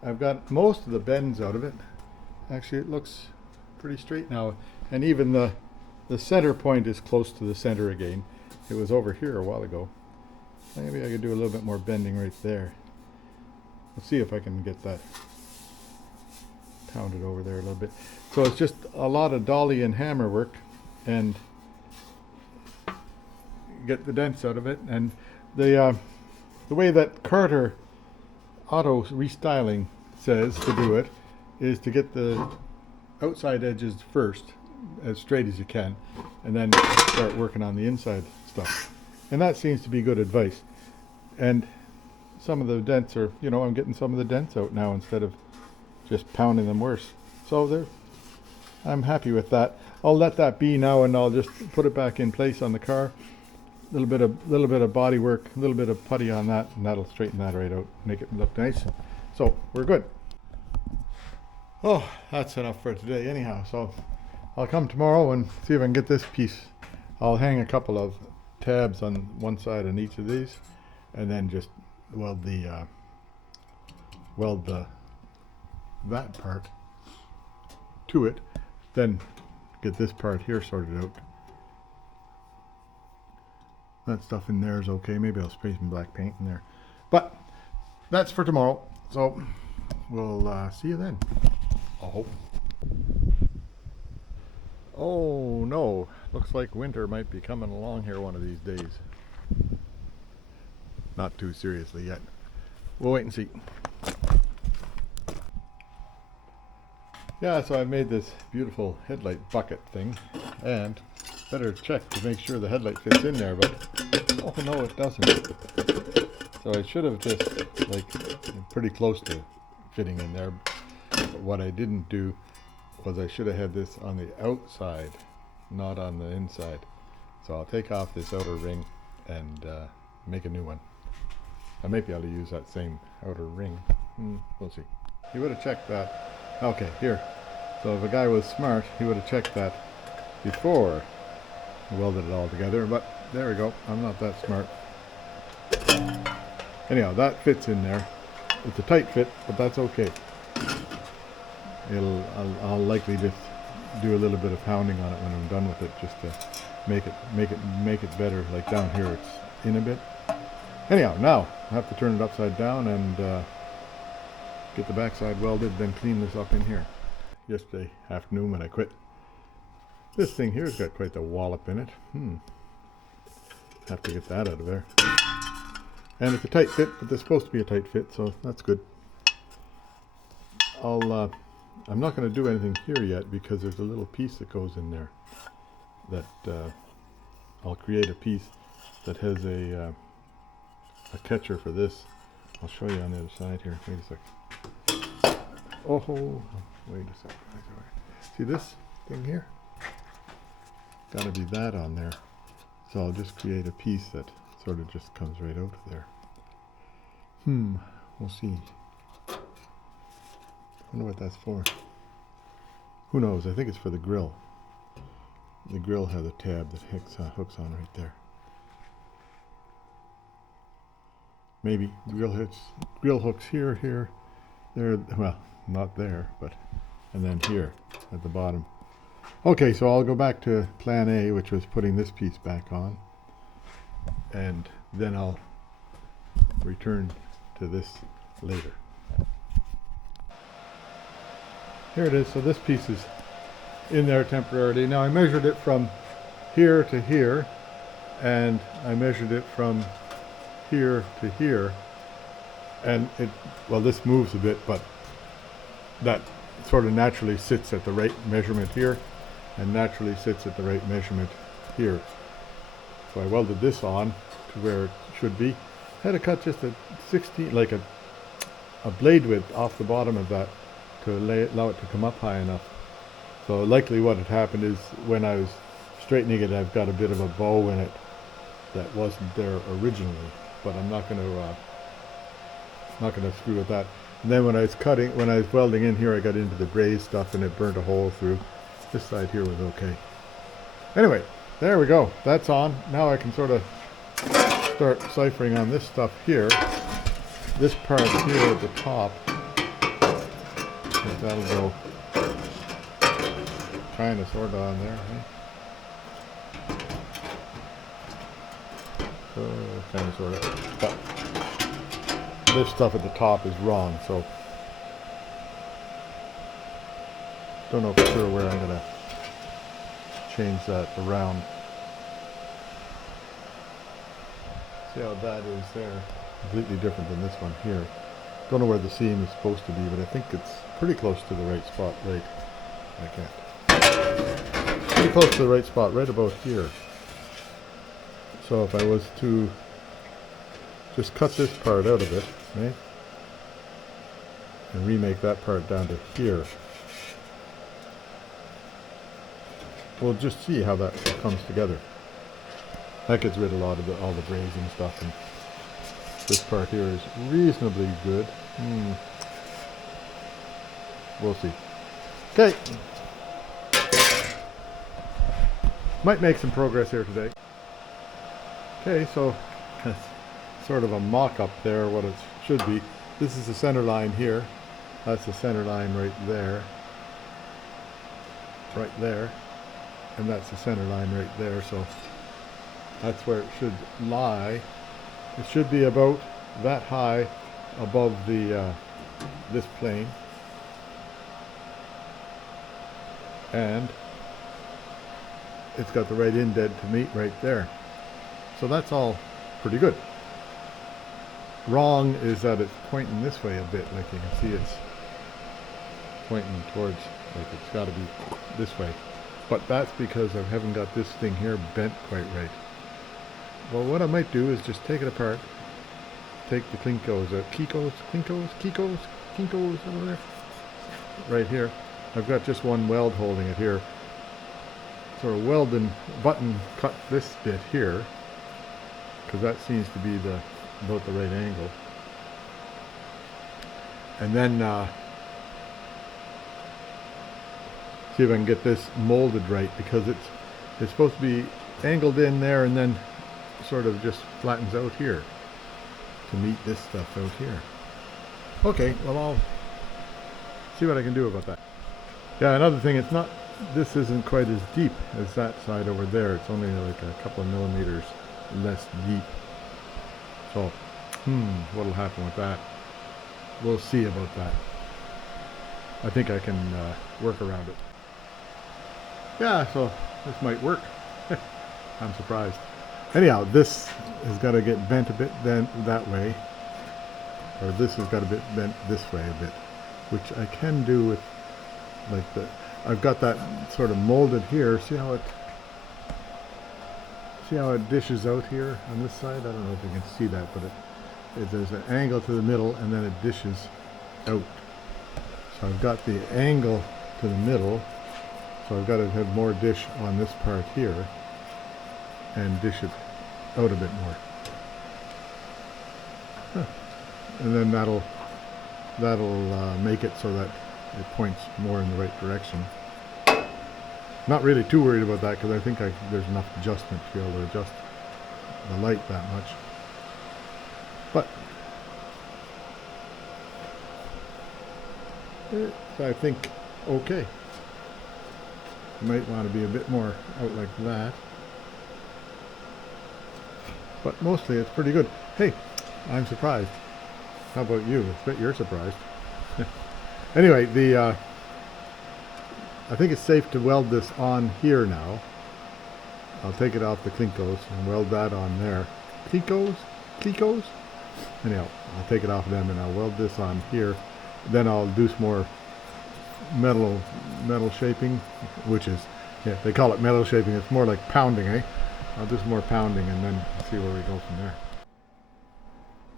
I've got most of the bends out of it. Actually, it looks pretty straight now. And even the center point is close to the center again. It was over here a while ago. Maybe I could do a little bit more bending right there. Let's see if I can get that pounded over there a little bit. So it's just a lot of dolly and hammer work, and get the dents out of it. And the way that Carter Auto Restyling says to do it is to get the outside edges first, as straight as you can, and then start working on the inside stuff. And that seems to be good advice. And some of the dents are, I'm getting some of the dents out now instead of just pounding them worse. So I'm happy with that. I'll let that be now, and I'll just put it back in place on the car. A little bit of body work, a little bit of putty on that, and that'll straighten that right out, make it look nice. So we're good. Oh, that's enough for today anyhow. So I'll come tomorrow and see if I can get this piece. I'll hang a couple of tabs on one side on each of these, and then just weld that part to it, then get this part here sorted out. That stuff in there is okay. Maybe I'll spray some black paint in there, but that's for tomorrow. So we'll see you then, I hope. Oh no, looks like winter might be coming along here one of these days. Not too seriously yet. We'll wait and see. Yeah, so I made this beautiful headlight bucket thing, and better check to make sure the headlight fits in there, but oh no, it doesn't. So I should have just pretty close to fitting in there, but what I didn't do was I should have had this on the outside, not on the inside. So I'll take off this outer ring and make a new one. I may be able to use that same outer ring. We'll see. He would have checked that. Okay, here. So if a guy was smart, he would have checked that before he welded it all together, but there we go. I'm not that smart. Anyhow, that fits in there. It's a tight fit, but that's okay. I'll likely just do a little bit of pounding on it when I'm done with it, just to make it better. Like down here, it's in a bit. Anyhow, now I have to turn it upside down and get the backside welded, then clean this up in here. Yesterday afternoon when I quit. This thing here's got quite the wallop in it. Have to get that out of there. And it's a tight fit, but there's supposed to be a tight fit, so that's good. I'm not going to do anything here yet because there's a little piece that goes in there that I'll create a piece that has a catcher for this. I'll show you on the other side here. Wait a sec. Oh, wait a sec. See this thing here? Got to be that on there. So I'll just create a piece that sort of just comes right out of there. We'll see. I wonder what that's for. Who knows? I think it's for the grill. The grill has a tab that hooks on right there. maybe drill hooks here, here, there, well, not there, but, and then here at the bottom. Okay, so I'll go back to plan A, which was putting this piece back on, and then I'll return to this later. Here it is. So this piece is in there temporarily. Now I measured it from here to here, and I measured it from here to here, and it, well, this moves a bit, but that sort of naturally sits at the right measurement here, and naturally sits at the right measurement here. So I welded this on to where it should be. I had to cut just a 16, like a blade width off the bottom of that to allow it to come up high enough. So likely what had happened is when I was straightening it, I've got a bit of a bow in it that wasn't there originally, but I'm not going to screw with that. And then when I was welding in here, I got into the braze stuff and it burnt a hole through. This side here was okay. Anyway, there we go. That's on. Now I can sort of start ciphering on this stuff here. This part here at the top, that'll go kind of sort of on there. Kind of sort of. But this stuff at the top is wrong, so don't know for sure where I'm going to change that around. See how that is there? Completely different than this one here. Don't know where the seam is supposed to be, but I think it's pretty close to the right spot, right? I can't. Pretty close to the right spot, right about here. So if I was to just cut this part out of it, right? And remake that part down to here. We'll just see how that comes together. That gets rid of a lot of all the brazing stuff, and this part here is reasonably good. We'll see. Okay. Might make some progress here today. Okay, so sort of a mock-up there, what it should be. This is the center line here. That's the center line right there. Right there. And that's the center line right there, so that's where it should lie. It should be about that high above the this plane, and it's got the right indent to meet right there. So that's all pretty good. Wrong is that it's pointing this way a bit, like you can see it's pointing towards, like it's got to be this way. But that's because I haven't got this thing here bent quite right. Well, what I might do is just take it apart, take the Kinkos over there, right here. I've got just one weld holding it here. So weld and button cut this bit here, because that seems to be about the right angle. And then see if I can get this molded right, because it's supposed to be angled in there and then sort of just flattens out here to meet this stuff out here. Okay, well, I'll see what I can do about that. Yeah, another thing, it's not, this isn't quite as deep as that side over there. It's only like a couple of millimeters less deep. So, what'll happen with that? We'll see about that. I think I can work around it. Yeah, so this might work. I'm surprised. Anyhow, this has got to get bent a bit then that way, or this has got to be bent this way a bit, which I can do with like I've got that sort of molded here. See how it dishes out here on this side? I don't know if you can see that, but there's an angle to the middle and then it dishes out. So I've got the angle to the middle, so I've got to have more dish on this part here and dish it out a bit more. And then that'll make it so that it points more in the right direction. Not really too worried about that, because I think there's enough adjustment to be able to adjust the light that much. But I think okay. You might want to be a bit more out like that. But mostly it's pretty good. Hey, I'm surprised. How about you? I bet you're surprised. Anyway, I think it's safe to weld this on here now. I'll take it off the Klinkos and weld that on there. Klinkos? Anyhow, I'll take it off them and I'll weld this on here. Then I'll do some more metal shaping, which is, yeah, they call it metal shaping. It's more like pounding, eh? I'll do some more pounding and then see where we go from there.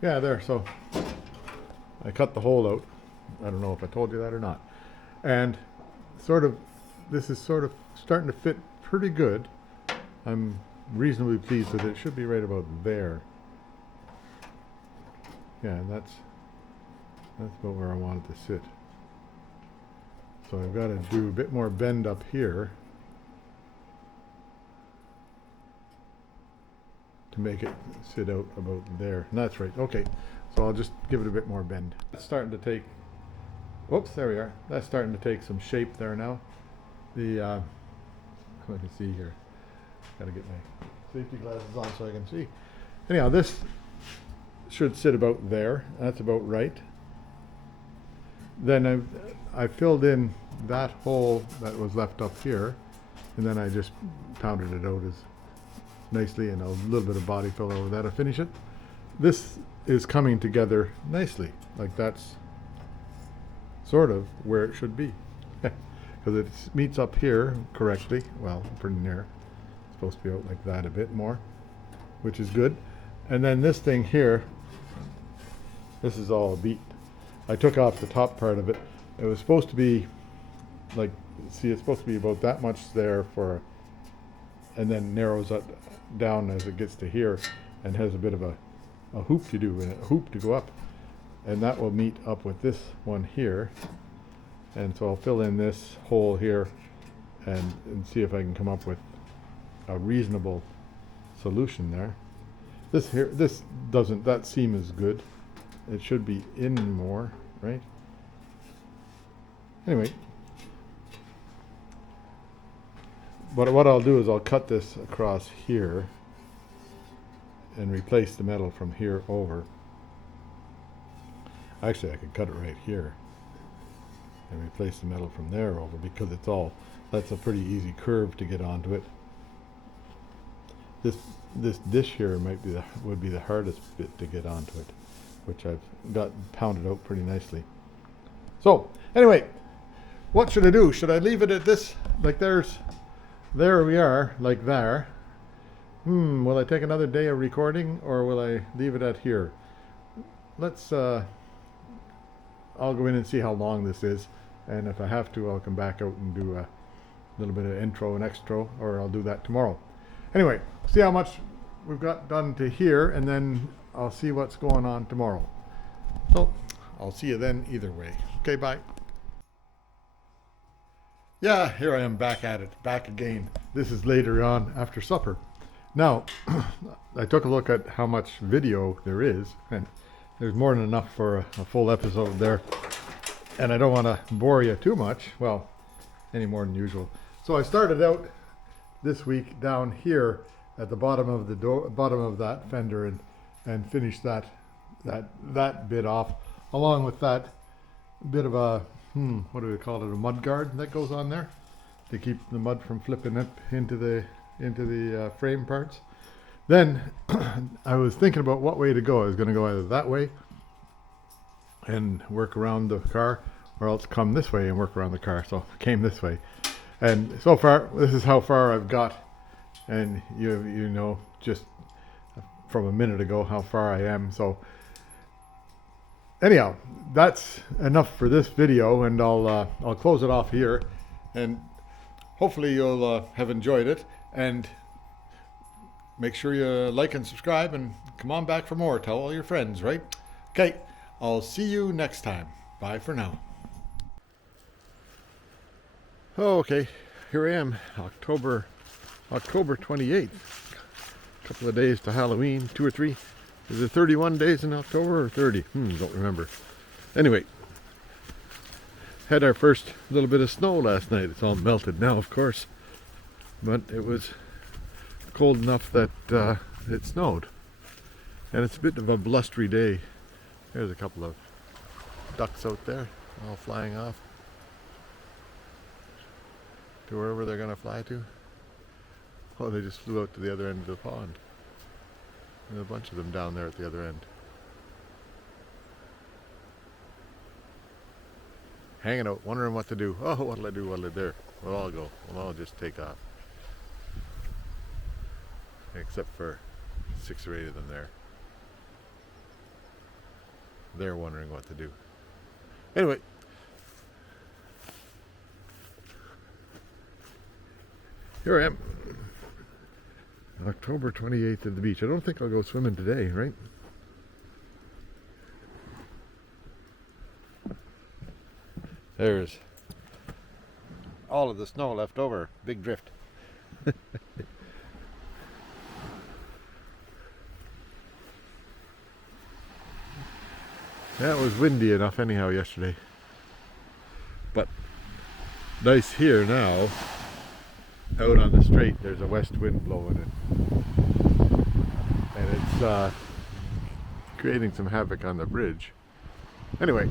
Yeah, there, so I cut the hole out. I don't know if I told you that or not. And this is sort of starting to fit pretty good. I'm reasonably pleased with it. It should be right about there. Yeah, and that's about where I want it to sit. So I've got to do a bit more bend up here to make it sit out about there. And that's right. Okay, so I'll just give it a bit more bend. It's starting to take, whoops, there we are. That's starting to take some shape there now. Let me see here. Got to get my safety glasses on so I can see. Anyhow, this should sit about there. That's about right. Then I filled in that hole that was left up here, and then I just pounded it out as nicely, and a little bit of body fill over that to finish it. This is coming together nicely. Like that's sort of where it should be. Because it meets up here correctly. Well, pretty near. It's supposed to be out like that a bit more, which is good. And then this thing here, this is all beat. I took off the top part of it. It was supposed to be like, see, it's supposed to be about that much there for, and then narrows it down as it gets to here and has a bit of a hoop to do and a hoop to go up. And that will meet up with this one here. And so I'll fill in this hole here and see if I can come up with a reasonable solution there. This here, this doesn't, that seam is good. It should be in more, right? Anyway, but what I'll do is I'll cut this across here and replace the metal from here over. Actually, I could cut it right here and replace the metal from there over, because it's all, that's a pretty easy curve to get onto it. This dish here would be the hardest bit to get onto it, which I've got pounded out pretty nicely. So anyway, what should I do? Should I leave it at this, like there we are, like there. Will I take another day of recording, or will I leave it at here? Let's I'll go in and see how long this is, and if I have to, I'll come back out and do a little bit of intro and extra, or I'll do that tomorrow. Anyway, see how much we've got done to here, and then I'll see what's going on tomorrow. So I'll see you then either way. Okay, bye. Yeah, here I am back at it, back again. This is later on after supper. Now, I took a look at how much video there is, and there's more than enough for a full episode there. And I don't want to bore you too much, well, any more than usual. So I started out this week down here at the bottom of the door, bottom of that fender, and finished that bit off, along with that bit of a what do we call it, a mud guard that goes on there to keep the mud from flipping up into the frame parts. Then I was thinking about what way to go. I was going to go either that way and work around the car, or else come this way and work around the car. So I came this way, and so far this is how far I've got. And you know, just from a minute ago how far I am. So anyhow, that's enough for this video, and I'll close it off here, and hopefully you'll have enjoyed it, and make sure you like and subscribe, and come on back for more. Tell all your friends, right? Okay, I'll see you next time. Bye for now. Okay, here I am, October 28th. A couple of days to Halloween, 2 or 3. Is it 31 days in October or 30? Don't remember. Anyway, Had our first little bit of snow last night. It's all melted now, of course, but it was cold enough that it snowed. And it's a bit of a blustery day. There's a couple of ducks out there, all flying off to wherever they're going to fly to. Oh, they just flew out to the other end of the pond. There's a bunch of them down there at the other end. Hanging out, wondering what to do. Oh, what'll I do? What'll I do? We'll all go. We'll all just take off. Except for 6 or 8 of them there. They're wondering what to do. Anyway. Here I am. October 28th at the beach. I don't think I'll go swimming today, right? There's all of the snow left over. Big drift. Yeah, it was windy enough anyhow yesterday. But nice here now. Out on the straight, there's a west wind blowing it. And it's creating some havoc on the bridge. Anyway.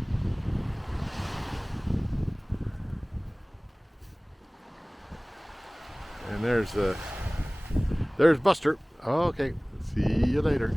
And there's Buster. Okay, see you later.